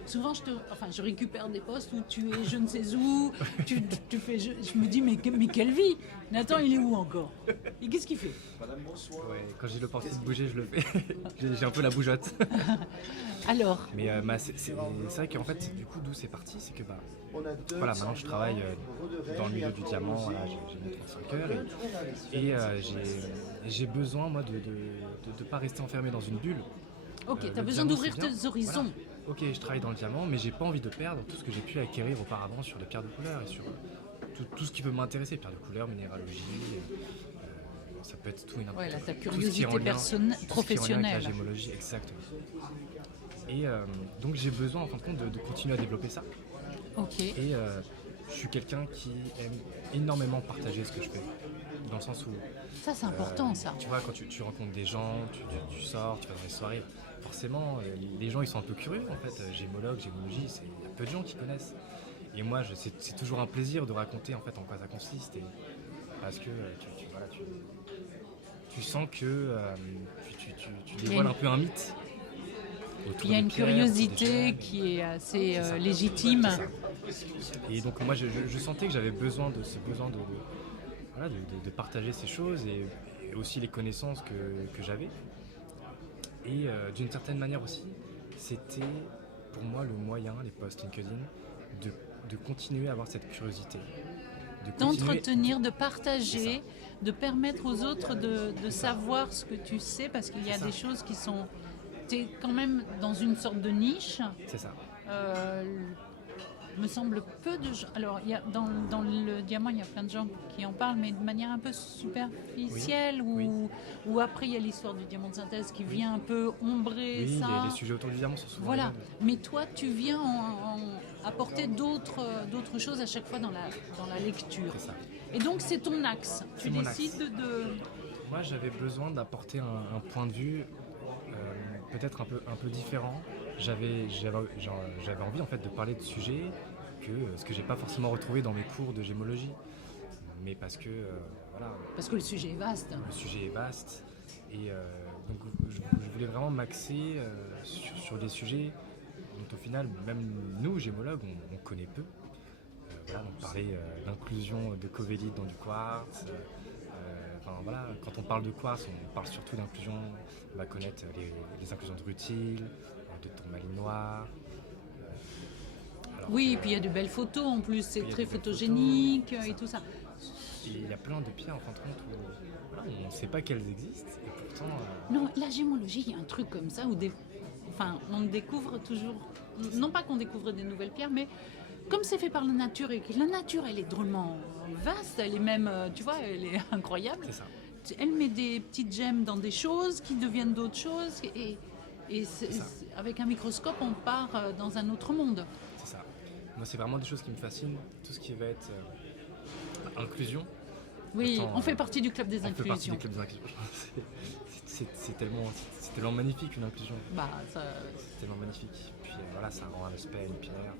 souvent, je récupère des posts où tu es je ne sais où, tu fais, je me dis, mais quelle vie? Nathan, il est où encore? Et qu'est-ce qu'il fait? Ouais, quand j'ai l'opportunité de bouger, je le fais. J'ai un peu la bougeotte. Alors, Mais c'est vrai qu'en fait, du coup, d'où c'est parti, c'est que voilà, maintenant je travaille dans le milieu du diamant, voilà, j'ai mon 35 heures et j'ai besoin, moi, de pas rester enfermé dans une bulle. ok, tu as Le besoin diamant, d'ouvrir c'est bien. tes horizons. Voilà. Ok, je travaille dans le diamant, mais j'ai pas envie de perdre tout ce que j'ai pu acquérir auparavant sur les pierres de couleur et sur tout ce qui peut m'intéresser, pierres de couleur, minéralogie, ça peut être tout et n'importe Ouais, là, quoi. ta Tout ce qui est en curiosité lien- tout ce qui est en lien avec professionnelle. la gémologie, exactement. Et donc j'ai besoin en fin de compte de continuer à développer ça. Ok. Et je suis quelqu'un qui aime énormément partager ce que je fais. Dans le sens où Ça, c'est important, ça. tu vois, quand tu rencontres des gens, tu sors, tu vas dans des soirées, forcément, les gens ils sont un peu curieux en fait. Gémologue, gémologie, il y a peu de gens qui connaissent. Et moi, c'est toujours un plaisir de raconter en fait en quoi ça consiste. Et, parce que tu sens que tu dévoiles un peu un mythe. Il y a une curiosité qui est assez légitime. Et donc moi je sentais que j'avais besoin de voilà, de partager ces choses et aussi les connaissances que j'avais. Et d'une certaine manière aussi, c'était pour moi le moyen, les posts LinkedIn, de continuer à avoir cette curiosité. D'entretenir, de partager, de permettre aux autres de savoir ce que tu sais, parce qu'il y a des choses qui sont... Tu es quand même dans une sorte de niche. C'est ça. Me semble peu de gens. Alors, il y a, dans le diamant, il y a plein de gens qui en parlent, mais de manière un peu superficielle. Ou après, il y a l'histoire du diamant de synthèse qui vient un peu ombrer ça. Les sujets autour du diamant sont souvent. Voilà. Mais toi, tu viens apporter d'autres choses à chaque fois dans la lecture. C'est ça. Et donc, c'est ton axe. Tu décides de. Moi, j'avais besoin d'apporter un point de vue peut-être un peu différent. J'avais envie en fait de parler de sujets ce que j'ai pas forcément retrouvé dans mes cours de gémologie, mais parce que voilà. Parce que le sujet est vaste. Le sujet est vaste et donc je voulais vraiment m'axer sur des sujets dont au final même nous gémologues on connaît peu. Voilà, donc parler d'inclusion de covellite dans du quartz. Voilà, quand on parle de quartz, on parle surtout d'inclusion. On va connaître les inclusions de rutile, de tourmaline noire. Oui, et puis il y a de belles photos en plus, c'est très photogénique et tout ça. Et il y a plein de pierres en fin de compte où voilà, on ne sait pas qu'elles existent et pourtant... Non, la gémologie, il y a un truc comme ça où on découvre toujours... Non pas qu'on découvre des nouvelles pierres, mais comme c'est fait par la nature et que la nature, elle est drôlement vaste, elle est même, tu vois, elle est incroyable. C'est ça. Elle met des petites gemmes dans des choses qui deviennent d'autres choses et avec un microscope, on part dans un autre monde. C'est ça. Moi, c'est vraiment des choses qui me fascinent. Tout ce qui va être inclusion. Oui, on fait partie du club des inclusions. On fait partie du club des inclusions. C'est tellement magnifique une inclusion. C'est tellement magnifique. Puis voilà, ça rend un aspect, une pierre.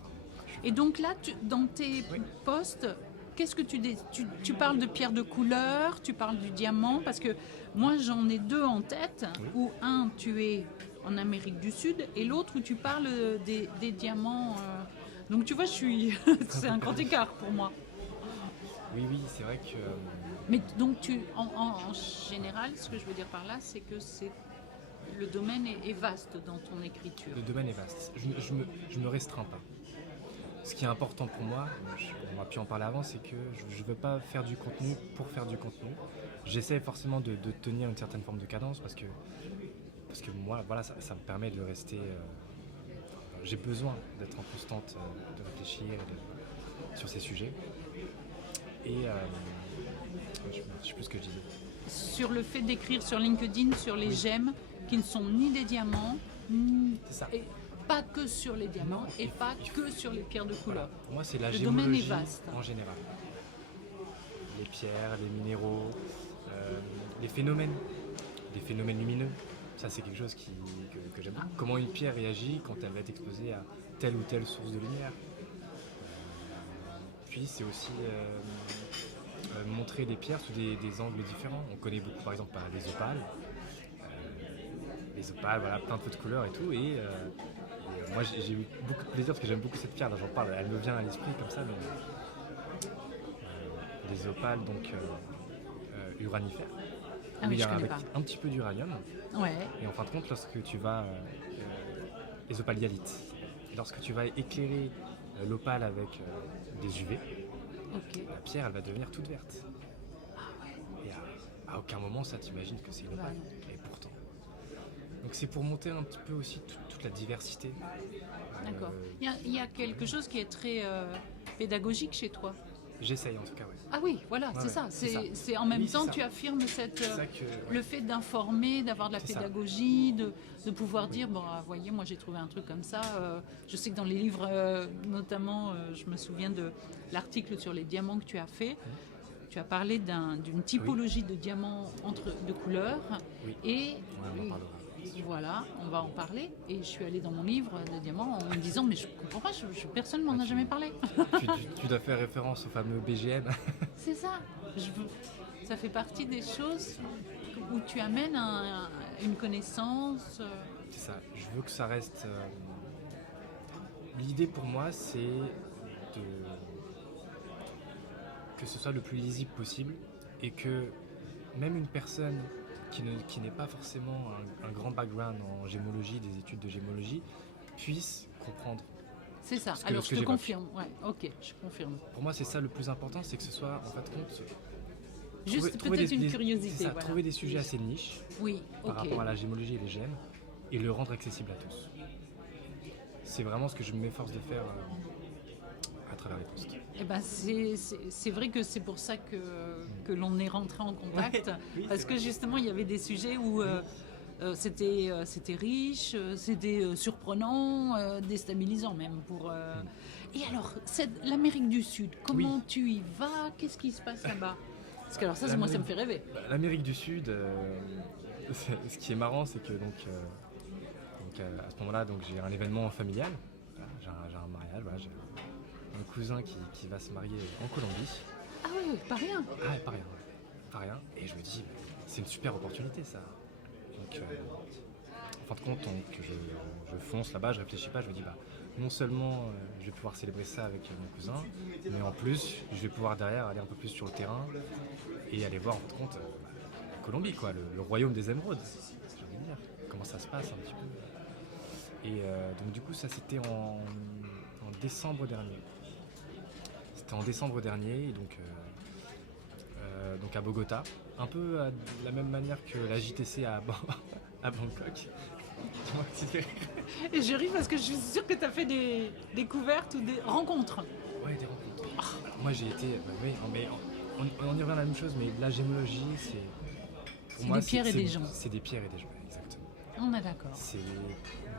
Et donc là, dans tes posts, qu'est-ce que tu parles de pierres de couleur, tu parles du diamant, parce que moi j'en ai deux en tête, où un tu es en Amérique du Sud et l'autre où tu parles des diamants. Donc tu vois, c'est un grand écart pour moi. Oui, c'est vrai que... Mais donc en général, ce que je veux dire par là, c'est que le domaine est vaste dans ton écriture. Le domaine est vaste. Je me restreins pas. Ce qui est important pour moi, on a pu en parler avant, c'est que je ne veux pas faire du contenu pour faire du contenu. J'essaie forcément de tenir une certaine forme de cadence parce que moi, voilà, ça me permet de rester... j'ai besoin d'être en constante, de réfléchir sur ces sujets. Et je ne sais plus ce que je disais. Sur le fait d'écrire sur LinkedIn, sur les gemmes qui ne sont ni des diamants, c'est ça. Et pas que sur les diamants et pas que sur les pierres de couleur. Pour moi, c'est la le gémologie domaine est vaste. En général. Les pierres, les minéraux, les phénomènes lumineux. Ça, c'est quelque chose que j'aime beaucoup. Comment une pierre réagit quand elle va être exposée à telle ou telle source de lumière. Puis, c'est aussi montrer des pierres sous des angles différents. On connaît beaucoup, par exemple, les opales. Les opales, voilà, plein de feux de couleurs et tout. Et moi, j'ai eu beaucoup de plaisir parce que j'aime beaucoup cette pierre. Là, j'en parle, elle me vient à l'esprit comme ça. Mais les opales, donc uranifères. Ah oui, je connais avec pas. Un petit peu d'uranium. Ouais. Et en fin de compte, lorsque tu vas... les opales dialytes. Lorsque tu vas éclairer l'opale avec des UV, la pierre, elle va devenir toute verte. Ah ouais. Et à aucun moment, ça t'imagines que c'est une opale. Et pourtant. Donc c'est pour monter un petit peu aussi toute la diversité. D'accord. Il y a quelque chose qui est très pédagogique chez toi. J'essaye en tout cas, oui. Ah oui, voilà, c'est ça. C'est en même temps, tu affirmes le fait d'informer, d'avoir de la pédagogie, de pouvoir dire, bon, voyez, moi j'ai trouvé un truc comme ça. Je sais que dans les livres, notamment, je me souviens de l'article sur les diamants que tu as fait. Tu as parlé d'une typologie de diamants de couleurs. Oui. Et on en parlera. voilà, on va en parler. Et je suis allée dans mon livre de diamants en me disant, mais je comprends pas, personne m'en a jamais parlé. tu dois faire référence au fameux BGM. C'est ça. Ça fait partie des choses où tu amènes une connaissance. C'est ça. Je veux que ça reste. L'idée pour moi, c'est que ce soit le plus lisible possible et que même une personne qui n'est pas forcément un grand background en gémologie, des études de gémologie, puisse comprendre. C'est ça. Ce que Alors je te j'évoque. confirme. Ouais, ok, je confirme. Pour moi, c'est ça le plus important, c'est que ce soit en fait compte. Juste peut-être une curiosité. C'est ça, voilà. trouver des sujets assez niches Oui, par ok. rapport à la gémologie et les gènes et le rendre accessible à tous. C'est vraiment ce que je m'efforce de faire à travers les posts. Eh ben c'est vrai que c'est pour ça que l'on est rentré en contact, Oui, parce c'est que vrai. justement il y avait des sujets où c'était riche, c'était surprenant, déstabilisant même pour. Et alors l'Amérique du Sud, comment Oui. tu y vas? Qu'est-ce qui se passe là-bas? Parce que alors ça, moi ça me fait rêver. L'Amérique du Sud, ce qui est marrant, c'est que à ce moment-là, donc j'ai un événement familial. Voilà, j'ai un mariage. Voilà, j'ai un cousin qui va se marier en Colombie. Ah oui, pas rien. Ah, pas rien. Pas rien. Et je me dis, c'est une super opportunité ça. Donc, en fin de compte, donc, je fonce là-bas, je réfléchis pas, je me dis, non seulement je vais pouvoir célébrer ça avec mon cousin, mais en plus, je vais pouvoir derrière aller un peu plus sur le terrain et aller voir en fin de compte la Colombie, quoi, le royaume des émeraudes, j'ai envie de dire. Comment ça se passe un petit peu. Et donc du coup, ça c'était en décembre dernier. C'était en décembre dernier, et donc à Bogota, un peu de la même manière que la JTC à Bangkok. Dis-moi que tu fais rire. Et je ris parce que je suis sûre que tu as fait des découvertes ou des rencontres. Ouais, des rencontres. Alors, moi j'ai été, oui, mais on y revient à la même chose, mais la gémologie, pour moi, des pierres et des gens. C'est des pierres et des gens, exactement. On est d'accord. C'est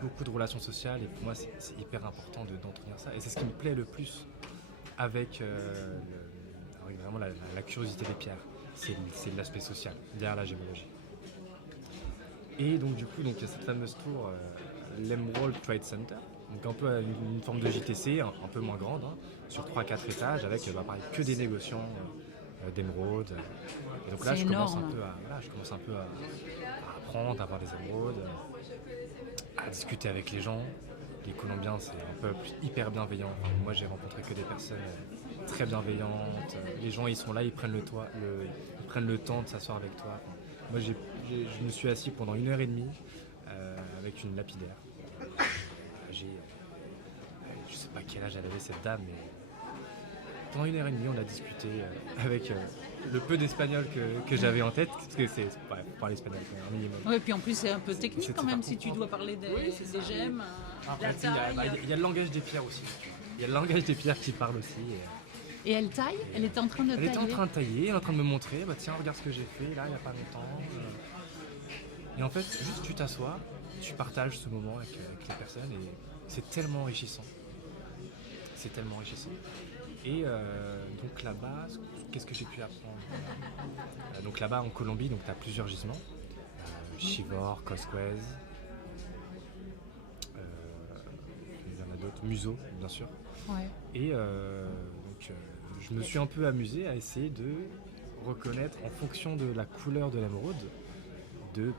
beaucoup de relations sociales et pour moi c'est hyper important d'entretenir ça. Et c'est ce qui me plaît le plus avec vraiment la curiosité des pierres. C'est l'aspect social derrière la gémologie. Et donc du coup, il y a cette fameuse tour, l'Emerald Trade Center, donc un peu une forme de JTC, un peu moins grande, sur 3-4 étages, avec pareil, que des négociants d'émeraudes. Et donc là, je commence un peu à apprendre, à avoir des émeraudes, à discuter avec les gens. Les Colombiens, c'est un peuple hyper bienveillant. Enfin, moi, j'ai rencontré que des personnes très bienveillantes. Les gens, ils sont là, ils prennent le temps de s'asseoir avec toi. Enfin, moi, je me suis assis pendant 1h30 avec une lapidaire. Je sais pas quel âge elle avait cette dame, mais pendant 1h30, on a discuté avec le peu d'espagnol que j'avais en tête, parce que c'est pour parler espagnol, un minimum. Oui, puis en plus c'est un peu technique C'est quand même super si tu dois parler des gemmes, Après, la taille. il y a le langage des pierres aussi. Il y a le langage des pierres qui parle aussi. Et elle taille? Elle était en train de Elle tailler? était en train de tailler, elle est en train de me montrer, tiens, regarde ce que j'ai fait là, il n'y a pas longtemps. Et en fait, juste tu t'assois, tu partages ce moment avec les personnes et c'est tellement enrichissant. C'est tellement enrichissant. Et donc là-bas, qu'est-ce que j'ai pu apprendre? Donc là-bas en Colombie, tu as plusieurs gisements. Chivor, Cosquez, il y en a d'autres, Museau bien sûr. Ouais. Et je me suis un peu amusé à essayer de reconnaître en fonction de la couleur de l'émeraude,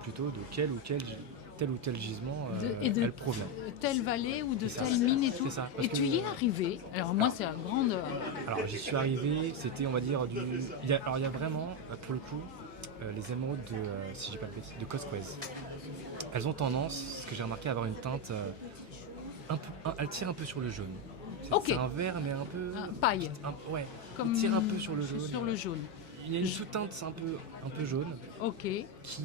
plutôt de tel ou tel gisement elle provient. Telle vallée ou de C'est ça. telle mine et tout. C'est ça, parce Et que- tu y es arrivé. Alors moi c'est la grande. Alors j'y suis arrivé, c'était on va dire il y a vraiment, pour le coup, les émeraudes si j'ai pas de bêtises, de Cosquez. Elles ont tendance, ce que j'ai remarqué, à avoir une teinte elle tire un peu sur le jaune. Ok. C'est un vert mais un peu... Paille. Ouais, Comme il tire un peu sur le jaune. Sur le jaune. Il y a une sous-teinte un peu jaune Ok. qui,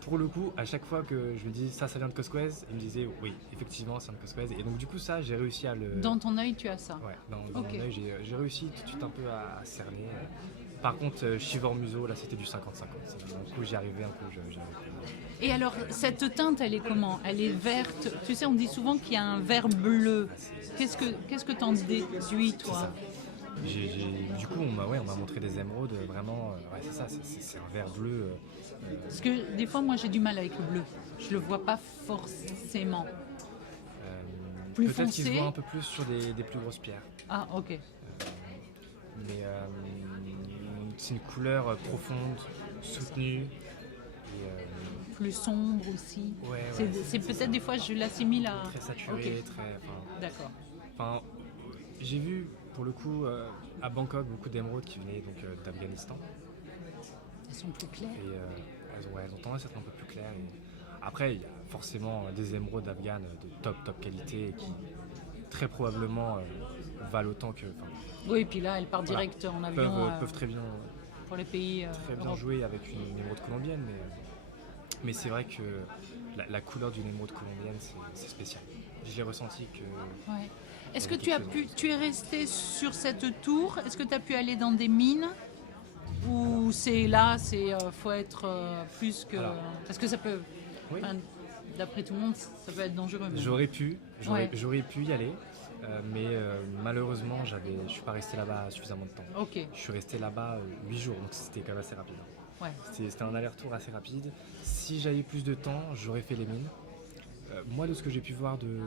pour le coup, à chaque fois que je me dis ça vient de Cosquez, il me disait oui, effectivement, ça vient de Cosquez. Et donc du coup ça, j'ai réussi à le... Dans ton œil tu as ça. Ouais, dans Ok. mon œil, j'ai réussi tout de suite un peu à cerner. Par contre, Chivor Museau, là c'était du 50-50. Du coup j'y arrivais un peu, j'y arrivais plus. Et alors cette teinte elle est comment? Elle est verte. Tu sais on dit souvent qu'il y a un vert bleu. Qu'est-ce que t'en déduis C'est toi? ça. Du coup, on m'a montré des émeraudes, vraiment, c'est ça, c'est un vert bleu. Parce que des fois moi j'ai du mal avec le bleu. Je le vois pas forcément. Plus Peut-être qu'il se foncé. voit un peu plus sur des plus grosses pierres. Ah ok. Mais c'est une couleur profonde, soutenue. plus sombre aussi. C'est peut-être des fois je l'assimile à... Très saturé, Okay. D'accord. Enfin, j'ai vu pour le coup à Bangkok beaucoup d'émeraudes qui venaient donc d'Afghanistan. Elles sont plus claires. Et elles ont tendance à être un peu plus claires. Et après, il y a forcément des émeraudes afghanes de top qualité qui très probablement valent autant que. Oui, et puis là, elles partent direct en avion. Peuvent très bien, pour les pays. Très bien jouer avec une émeraude colombienne, mais c'est vrai que la couleur d'une émeraude colombienne, c'est spécial. Je l'ai ressenti que. Ouais. Est-ce que tu es resté sur cette tour? Est-ce que tu as pu aller dans des mines? Ou faut être plus que... Alors, parce que ça peut... oui. D'après tout le monde, ça peut être dangereux. Même. J'aurais pu y aller, mais malheureusement, je suis pas resté là-bas suffisamment de temps. Ok. Je suis resté là-bas 8 jours, donc c'était quand même assez rapide. Ouais. C'était un aller-retour assez rapide. Si j'avais plus de temps, j'aurais fait les mines. Moi, de ce que j'ai pu voir de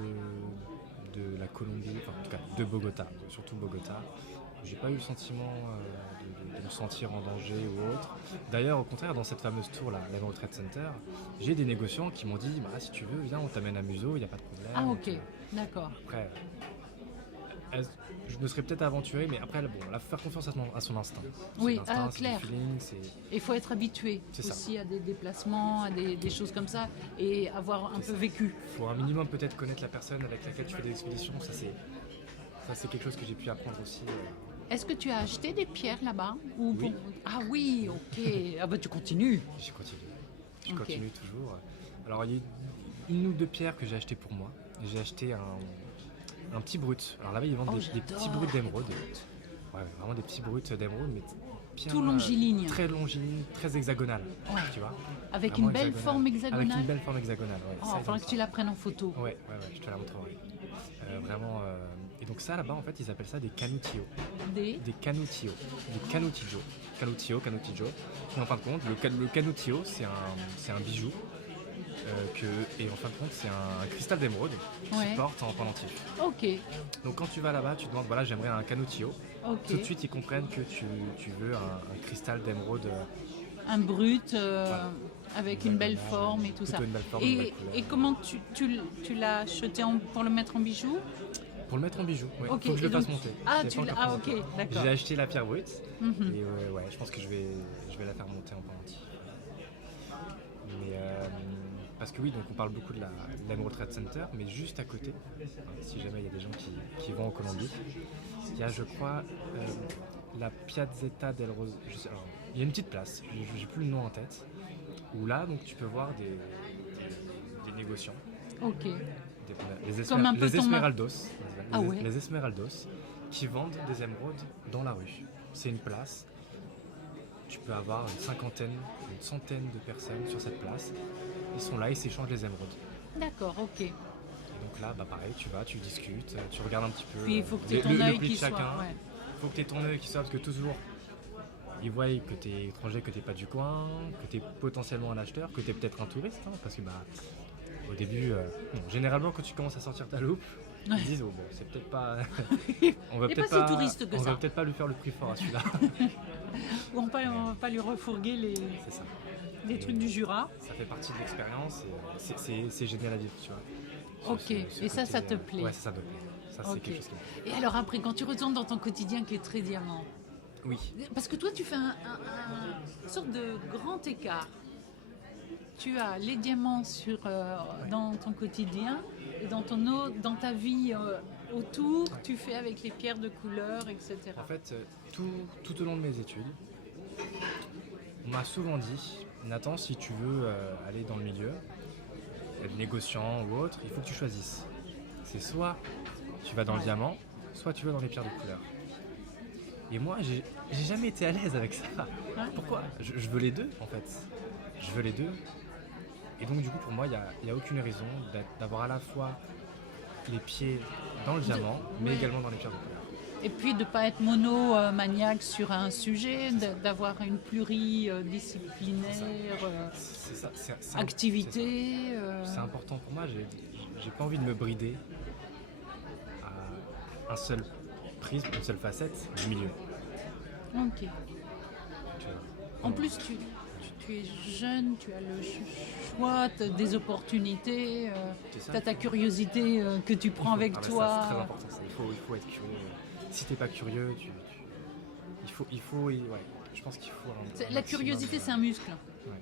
la Colombie, en tout cas de Bogota, surtout Bogota, j'ai pas eu le sentiment de me sentir en danger ou autre. D'ailleurs, au contraire, dans cette fameuse tour là, l'Emerald Trade Center, j'ai des négociants qui m'ont dit si tu veux, viens, on t'amène à Museau, il n'y a pas de problème. Ah ok, d'accord. Après, je me serais peut-être aventuré, mais après, bon, là, faut faire confiance à son instinct. Oui, l'instinct, clair. C'est le feeling, il faut être habitué aussi à des déplacements, à des choses comme ça, et avoir un peu vécu. Il faut un minimum peut-être connaître la personne avec laquelle tu fais des expéditions. Ça, c'est quelque chose que j'ai pu apprendre aussi. Est-ce que tu as acheté des pierres là-bas ou Oui. Ah oui, ok. Ah bah tu continues. Je continue toujours. Alors il y a une ou deux pierres que j'ai achetées pour moi. J'ai acheté un petit brut. Alors là-bas ils vendent des petits bruts d'émeraude. Ouais, vraiment des petits bruts d'émeraude, mais bien, tout longiligne. Très longiligne, très hexagonal. Ouais. Tu vois. Avec vraiment une belle forme hexagonale. Avec une belle forme hexagonale. Ouais. Il faudra que tu la prennes en photo. Ouais, je te la montrerai. Vraiment. Et donc ça là-bas en fait ils appellent ça des canutillos. Des canutillos. Des canutillos. Canutillo. Et en fin de compte le canutillo c'est un bijou et en fin de compte c'est un cristal d'émeraude qui porte en pendentif. Ok. Donc quand tu vas là-bas tu demandes j'aimerais un canutillo. Okay. Tout de suite ils comprennent que tu veux un cristal d'émeraude. Un brut avec une belle forme et tout ça. Une belle forme, et comment tu l'as acheté pour le mettre en bijou? Pour le mettre en bijou, il okay. faut que je le fasse monter. Ok, d'accord. J'ai acheté la pierre brute et je pense que je vais la faire monter en pendentif. Mais parce que oui, donc on parle beaucoup de l'Emerald Trade Center, mais juste à côté, si jamais il y a des gens qui vont en Colombie, il y a je crois la Piazzetta del Rose. Il y a une petite place, j'ai plus le nom en tête, où là donc tu peux voir des négociants. Ok. Les Esmeraldos. Ouais. Les Esmeraldos qui vendent des émeraudes dans la rue. C'est une place. Tu peux avoir une centaine de personnes sur cette place. Ils sont là, ils s'échangent les émeraudes. D'accord, ok. Et donc là, pareil, tu vas, tu discutes, tu regardes un petit peu. Puis il faut que tu aies ton œil qui soit. Il faut que tu aies ton œil qui soit, parce que toujours, ils voient que tu es étranger, que tu n'es pas du coin, que tu es potentiellement un acheteur, que tu es peut-être un touriste, parce que au début, généralement quand tu commences à sortir ta loupe, ils disent c'est peut-être pas. On va peut-être pas si touriste que ça. On va peut-être pas lui faire le prix fort à celui-là. Ou on va pas lui refourguer les trucs du Jura. Ça fait partie de l'expérience et c'est génial à vivre, tu vois. Ok, et ça te plaît. Ouais, ça me plaît. Ça, c'est quelque chose qui me plaît. Et alors après, quand tu retournes dans ton quotidien qui est très diamant. Oui. Parce que toi, tu fais une sorte de grand écart. Tu as les diamants dans ton quotidien et dans ta vie autour, tu fais avec les pierres de couleur, etc. En fait, tout au long de mes études, on m'a souvent dit Nathan, si tu veux aller dans le milieu, être négociant ou autre, il faut que tu choisisses. C'est soit tu vas dans le diamant, soit tu vas dans les pierres de couleur. Et moi, j'ai jamais été à l'aise avec ça. Ouais. Pourquoi ? Je veux les deux, en fait. Je veux les deux. Et donc, du coup, pour moi, il n'y a aucune raison d'avoir à la fois les pieds dans le diamant, mais également dans les pierres de couleur. Et puis de ne pas être monomaniaque sur un sujet, d'avoir une pluridisciplinaire activité. C'est important pour moi. J'ai pas envie de me brider à un seul prisme, une seule facette du milieu. Ok. En plus, tu tu es jeune, tu as le choix, tu as des opportunités, tu as ta curiosité que tu prends avec toi. Ça, c'est très important, ça. Il faut être curieux. Si tu n'es pas curieux, je pense qu'il faut... La curiosité, c'est un muscle. Ouais.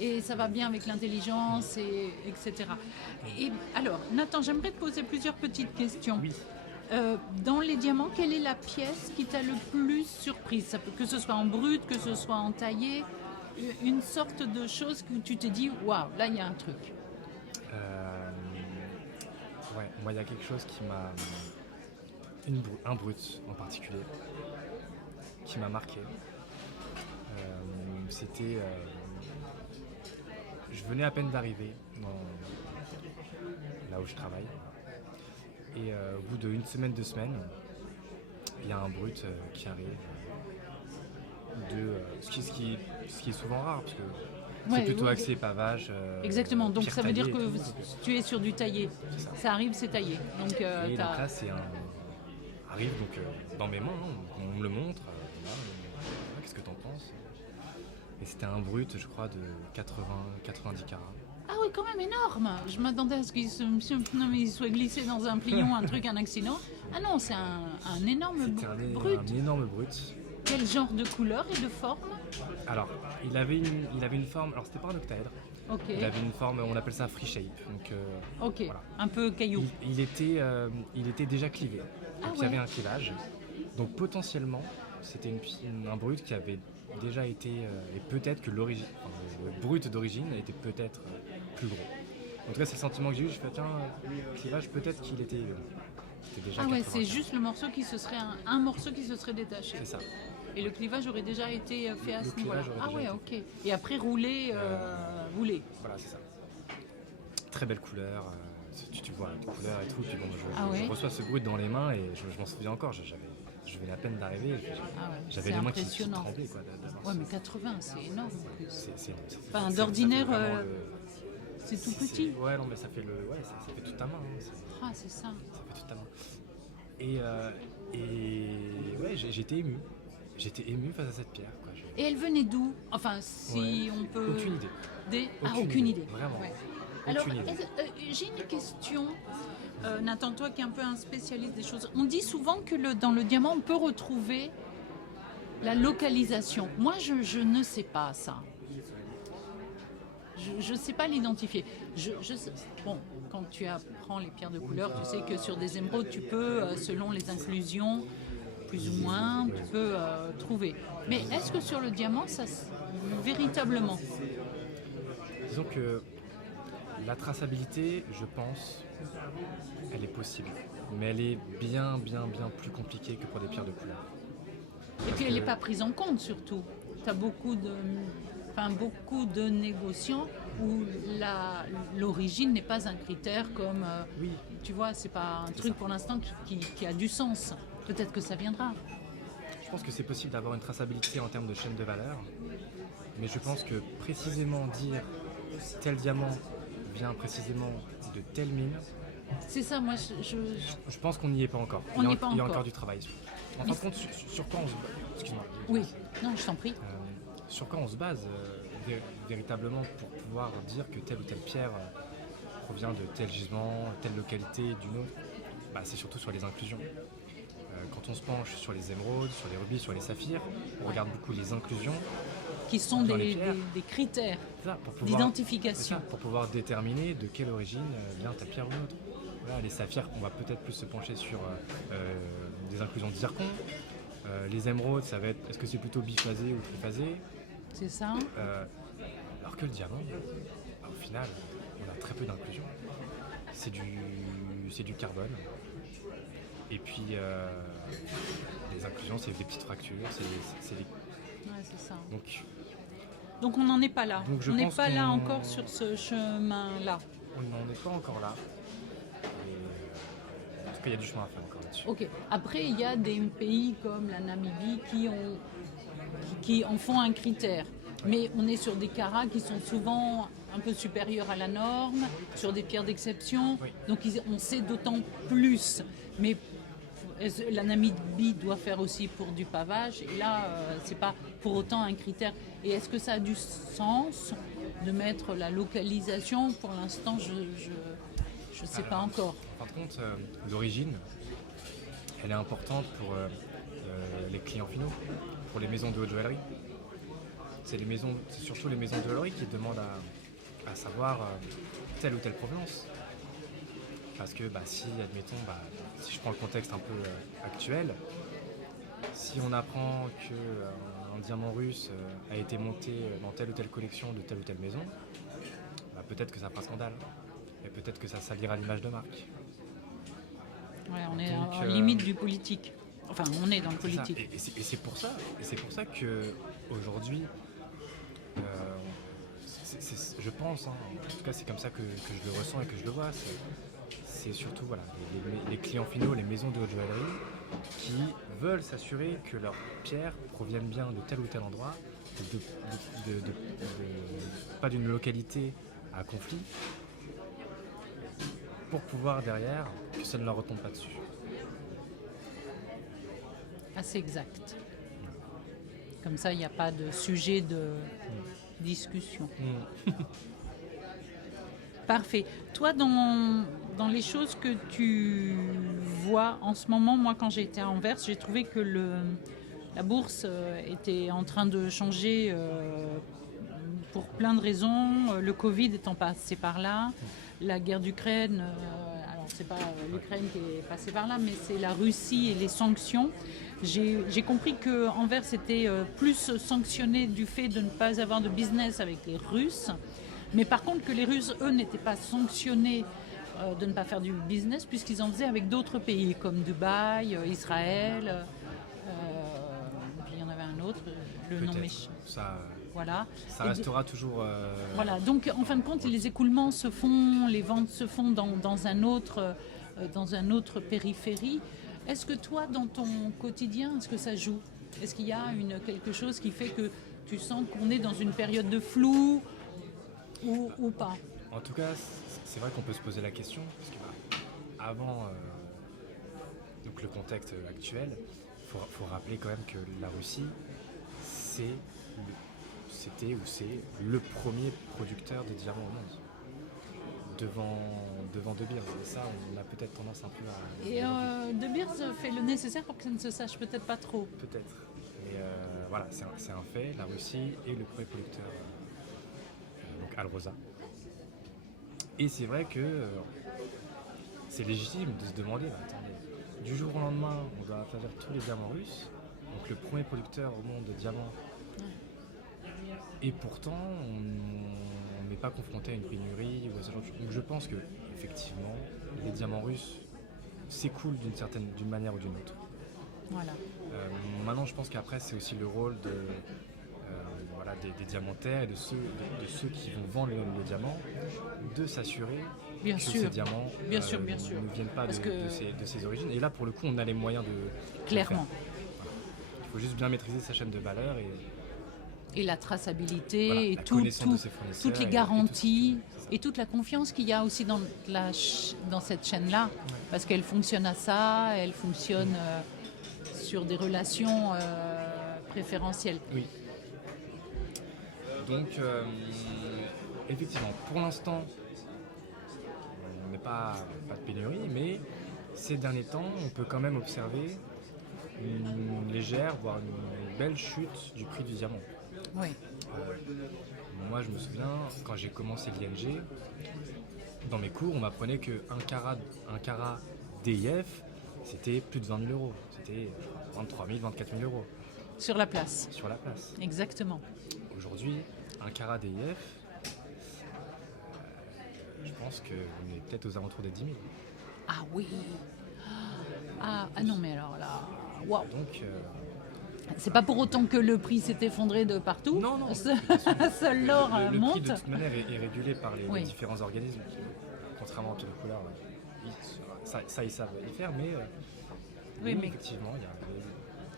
Et ça va bien avec l'intelligence, etc. Et alors, Nathan, j'aimerais te poser plusieurs petites questions. Oui. Dans les diamants, quelle est la pièce qui t'a le plus surprise? Ça peut, que ce soit en brut, que ce soit en taillé, une sorte de chose où tu te dis, waouh, là il y a un truc. Ouais, moi il y a quelque chose qui m'a... un brut en particulier, qui m'a marqué. C'était... je venais à peine d'arriver là où je travaille. Et au bout d'une semaine, 2 semaines, il y a un brut qui arrive. Ce qui est souvent rare, parce que c'est plutôt axé pavage. Exactement, donc ça veut dire que tout. tu es sur du taillé. Ça arrive, c'est taillé. Donc, et donc là, arrive dans mes mains, hein, on me le montre. Qu'est-ce que t'en penses? Et c'était un brut, je crois, de 90 carats. Ah oui, quand même énorme. Je m'attendais à ce qu'il soit glissé dans un plion, un accident. Ah non, c'est un énorme brut. Un énorme brut. Quel genre de couleur et de forme? Alors, il avait une forme. Alors, c'était pas un octaèdre. Ok. Il avait une forme, on appelle ça free shape. Donc, ok. Voilà. Un peu caillou. Il était déjà clivé. Donc, il y avait un clivage. Donc, potentiellement, c'était un brut qui avait déjà été, et peut-être que le brut d'origine était peut-être plus gros. En tout cas, c'est le sentiment que j'ai eu. Je fais, tiens, le clivage, peut-être qu'il était déjà. Ah ouais, c'est juste le morceau qui se serait un morceau qui se serait détaché. C'est ça. Et le clivage aurait déjà été fait à ce niveau-là. Ah ouais, ok. Et après rouler. Voilà, c'est ça. Très belle couleur. Tu vois la couleur et tout. Puis bon, je reçois ce brut dans les mains et je m'en souviens encore. Je venais à peine d'arriver. J'avais les mains qui tremblaient. Ouais, mais 80, c'est énorme. Enfin, d'ordinaire, c'est tout petit. Ouais, non, mais ça fait toute ta main. Hein. C'est ça. Ça fait toute ta main. Et ouais, j'étais ému. J'étais ému face à cette pierre. Quoi. Et elle venait d'où? Enfin, si on peut... Aucune idée. Aucune idée. Vraiment. Ouais. Alors, j'ai une question. Nathan, toi qui es un peu un spécialiste des choses, on dit souvent que dans le diamant, on peut retrouver la localisation. Moi, je ne sais pas ça. Je ne sais pas l'identifier. Bon, quand tu apprends les pierres de couleur, tu sais que sur des émeraudes, tu peux, selon les inclusions, plus ou moins, tu peux trouver. Mais est-ce que sur le diamant, ça véritablement? Disons que la traçabilité, je pense, elle est possible. Mais elle est bien plus compliquée que pour des pierres de couleur. Et puis elle n'est pas prise en compte surtout. Tu as beaucoup de négociants où l'origine n'est pas un critère comme... oui. Tu vois, c'est pas un truc pour l'instant qui a du sens. Peut-être que ça viendra. Je pense que c'est possible d'avoir une traçabilité en termes de chaîne de valeur. Mais je pense que précisément dire tel diamant vient précisément de telle mine... C'est ça, moi je pense qu'on n'y est pas encore. Il y a encore du travail. En fin de compte, sur quoi on se base? Excuse-moi. Oui, non, je t'en prie. Sur quoi on se base véritablement pour pouvoir dire que telle ou telle pierre provient de tel gisement, telle localité, d'une autre? C'est surtout sur les inclusions. Quand on se penche sur les émeraudes, sur les rubis, sur les saphirs, on regarde beaucoup les inclusions. Qui sont des critères d'identification. Pour pouvoir déterminer de quelle origine vient ta pierre ou l'autre. Voilà, les saphirs, on va peut-être plus se pencher sur des inclusions de zircon. Les émeraudes, ça va être, est-ce que c'est plutôt biphasé ou triphasé? C'est ça. Alors que le diamant, au final, on a très peu d'inclusions. C'est du carbone. Et puis, les inclusions, c'est des petites fractures, c'est des... Ouais, c'est ça. Donc on n'en est pas là. On n'est pas là encore sur ce chemin-là. On n'en est pas encore là. En tout cas, il y a du chemin à faire encore là-dessus. Ok. Après, il y a des pays comme la Namibie qui en font un critère. Ouais. Mais on est sur des carats qui sont souvent un peu supérieurs à la norme, sur des pierres d'exception. Oui. Donc on sait d'autant plus. Mais La Namibie doit faire aussi pour du pavage. Et là, c'est pas pour autant un critère. Et est-ce que ça a du sens de mettre la localisation? Pour l'instant, je sais pas encore. Par contre, l'origine, elle est importante pour les clients finaux, pour les maisons de haute joaillerie. C'est surtout les maisons de joaillerie qui demandent à savoir telle ou telle provenance. Parce que si, admettons, si je prends le contexte un peu actuel, si on apprend qu'un diamant russe a été monté dans telle ou telle collection de telle ou telle maison, peut-être que ça fera scandale. Et peut-être que ça salira l'image de marque. Ouais, on est en limite du politique. Enfin, on est dans le politique. Et c'est pour ça qu'aujourd'hui, je pense, en tout cas c'est comme ça que je le ressens et que je le vois, c'est surtout les clients finaux, les maisons de haute joaillerie qui veulent s'assurer que leurs pierres proviennent bien de tel ou tel endroit, pas d'une localité à conflit, pour pouvoir derrière que ça ne leur retombe pas dessus. Assez exact. Comme ça, il n'y a pas de sujet de discussion. Parfait. Toi, dans les choses que tu vois en ce moment, moi quand j'ai été à Anvers, j'ai trouvé que la bourse était en train de changer pour plein de raisons. Le Covid étant passé par là, la guerre d'Ukraine, alors c'est pas l'Ukraine qui est passée par là, mais c'est la Russie et les sanctions. J'ai compris que Anvers était plus sanctionné du fait de ne pas avoir de business avec les Russes. Mais par contre que les Russes, eux, n'étaient pas sanctionnés de ne pas faire du business puisqu'ils en faisaient avec d'autres pays comme Dubaï, Israël, puis il y en avait un autre, le nom m'échappe. Voilà. Ça restera toujours... Voilà, donc en fin de compte, les écoulements se font, les ventes se font dans un autre périphérie. Est-ce que toi, dans ton quotidien, est-ce que ça joue? Est-ce qu'il y a quelque chose qui fait que tu sens qu'on est dans une période de flou ou pas? En tout cas, c'est vrai qu'on peut se poser la question, parce que avant donc le contexte actuel, il faut rappeler quand même que la Russie, c'était ou c'est le premier producteur de diamants au monde, devant De Beers. Et ça, on a peut-être tendance un peu à... Et De Beers fait le nécessaire pour que ça ne se sache peut-être pas trop. Peut-être. Mais voilà, c'est un fait, la Russie est le premier producteur, donc Alrosa. Et c'est vrai que c'est légitime de se demander, attendez, du jour au lendemain, on doit interdire tous les diamants russes, donc le premier producteur au monde de diamants, et pourtant on n'est pas confronté à une pénurie ou à ce genre de choses. Donc je pense que effectivement, les diamants russes s'écoulent d'une manière ou d'une autre. Voilà. Maintenant, je pense qu'après, c'est aussi le rôle des diamantaires et de ceux qui vont vendre les diamants, de s'assurer que ces diamants ne viennent pas de ces origines. Et là, pour le coup, on a les moyens de clairement. Voilà. Il faut juste bien maîtriser sa chaîne de valeur et la traçabilité, voilà, et toutes les garanties et toute la confiance qu'il y a aussi dans cette chaîne-là, parce qu'elle fonctionne à ça, elle fonctionne sur des relations préférentielles. Oui. Donc, effectivement, pour l'instant, on n'est pas de pénurie, mais ces derniers temps, on peut quand même observer une légère, voire une belle chute du prix du diamant. Oui. Moi, je me souviens, quand j'ai commencé l'ING, dans mes cours, on m'apprenait qu'un carat DIF, c'était plus de 20 000 euros. C'était 23 000, 24 000 euros. Sur la place. Sur la place. Exactement. Aujourd'hui, un carat DIF, je pense qu'on est peut-être aux alentours des 10 000. Ah oui. Ah non, mais alors là, waouh. Donc, c'est pas pour autant que le prix s'est effondré de partout. Non. Seul l'or monte. Le prix, de toute manière, est régulé par les différents organismes. Contrairement à toutes les couleurs, ça ils savent y faire, mais effectivement,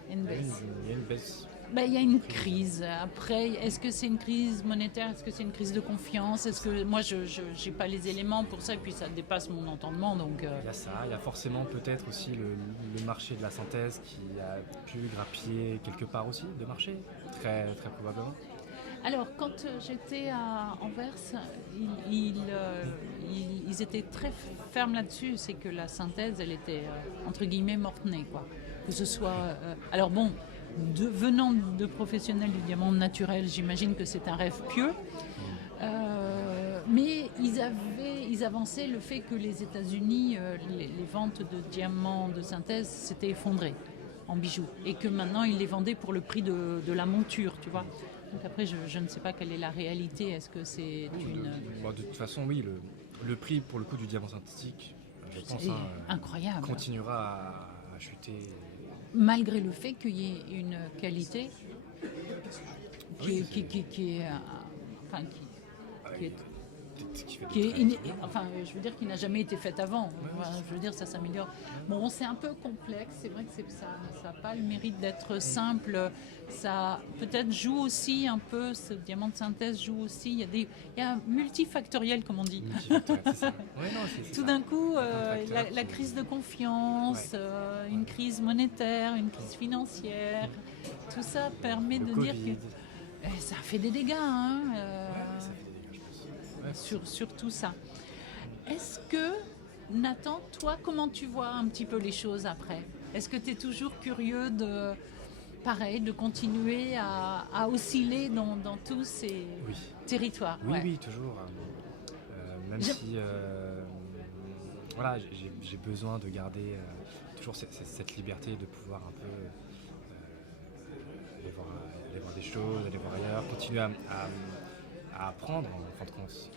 il y a une baisse Ben, il y a une crise. Après, est-ce que c'est une crise monétaire? Est-ce que c'est une crise de confiance? Est-ce que moi, je n'ai pas les éléments pour ça, et puis ça dépasse mon entendement. Donc, Il y a ça, il y a forcément peut-être aussi le marché de la synthèse qui a pu grappiller quelque part aussi de marché, très, très probablement. Alors, quand j'étais à Anvers, ils étaient très fermes là-dessus. C'est que la synthèse, elle était, entre guillemets, morte-née, quoi. Que ce soit... alors bon, venant de professionnels du diamant naturel, j'imagine que c'est un rêve pieux. Mais ils avançaient le fait que les États-Unis, les ventes de diamants de synthèse s'étaient effondrées en bijoux. Et que maintenant, ils les vendaient pour le prix de la monture, tu vois. Donc après, je ne sais pas quelle est la réalité. Est-ce que c'est De toute façon, oui, le prix pour le coup du diamant synthétique, je pense, incroyable, continuera à chuter. Malgré le fait qu'il y ait une qualité qui n'a jamais été faite avant. Je veux dire, ça s'améliore. Bon, c'est un peu complexe. C'est vrai que ça n'a pas le mérite d'être simple. Ça peut-être joue aussi un peu, ce diamant de synthèse joue aussi. Il y a multifactoriel, comme on dit. C'est ça. Ouais, non, c'est Tout ça. d'un coup, la crise de confiance, une crise monétaire, une crise financière, tout ça permet de dire que ça fait des dégâts. Ça fait des dégâts, je pense. Sur tout ça. Est-ce que, Nathan, toi, comment tu vois un petit peu les choses après? Est-ce que tu es toujours curieux de continuer à osciller dans tous ces territoires? Oui, toujours. Même si j'ai besoin de garder toujours cette liberté de pouvoir un peu aller voir des choses, aller voir ailleurs, continuer à apprendre en fin de compte.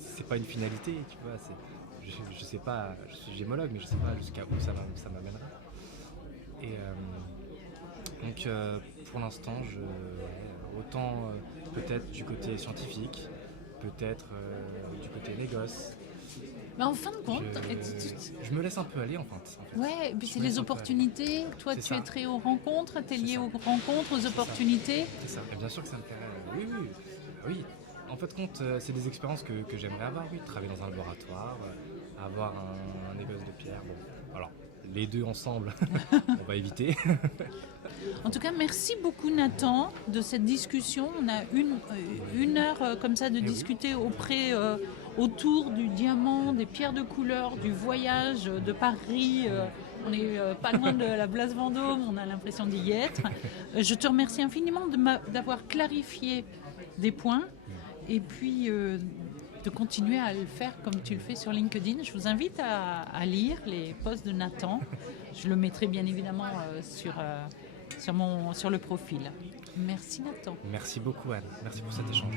C'est pas une finalité, tu vois. Je sais pas, je suis gémologue, mais je sais pas jusqu'à où ça m'amènera. Et donc pour l'instant, autant peut-être du côté scientifique, peut-être du côté négoce. Mais en fin de compte, je me laisse un peu aller en fait. Ouais, et puis c'est les opportunités. Toi, tu es très aux rencontres, tu es lié aux rencontres, aux opportunités. C'est ça. Et bien sûr que ça me plairait. Oui. En fait, c'est des expériences que j'aimerais avoir. Oui, travailler dans un laboratoire, avoir un négoce de pierre. Bon, alors les deux ensemble, on va éviter. En tout cas, merci beaucoup Nathan de cette discussion. On a une heure comme ça de discuter autour du diamant, des pierres de couleur, du voyage de Paris. On n'est pas loin de la place Vendôme, on a l'impression d'y être. Je te remercie infiniment d'avoir clarifié des points et puis de continuer à le faire comme tu le fais sur LinkedIn. Je vous invite à lire les posts de Nathan. Je le mettrai bien évidemment sur le profil. Merci Nathan. Merci beaucoup Anne. Merci pour cet échange.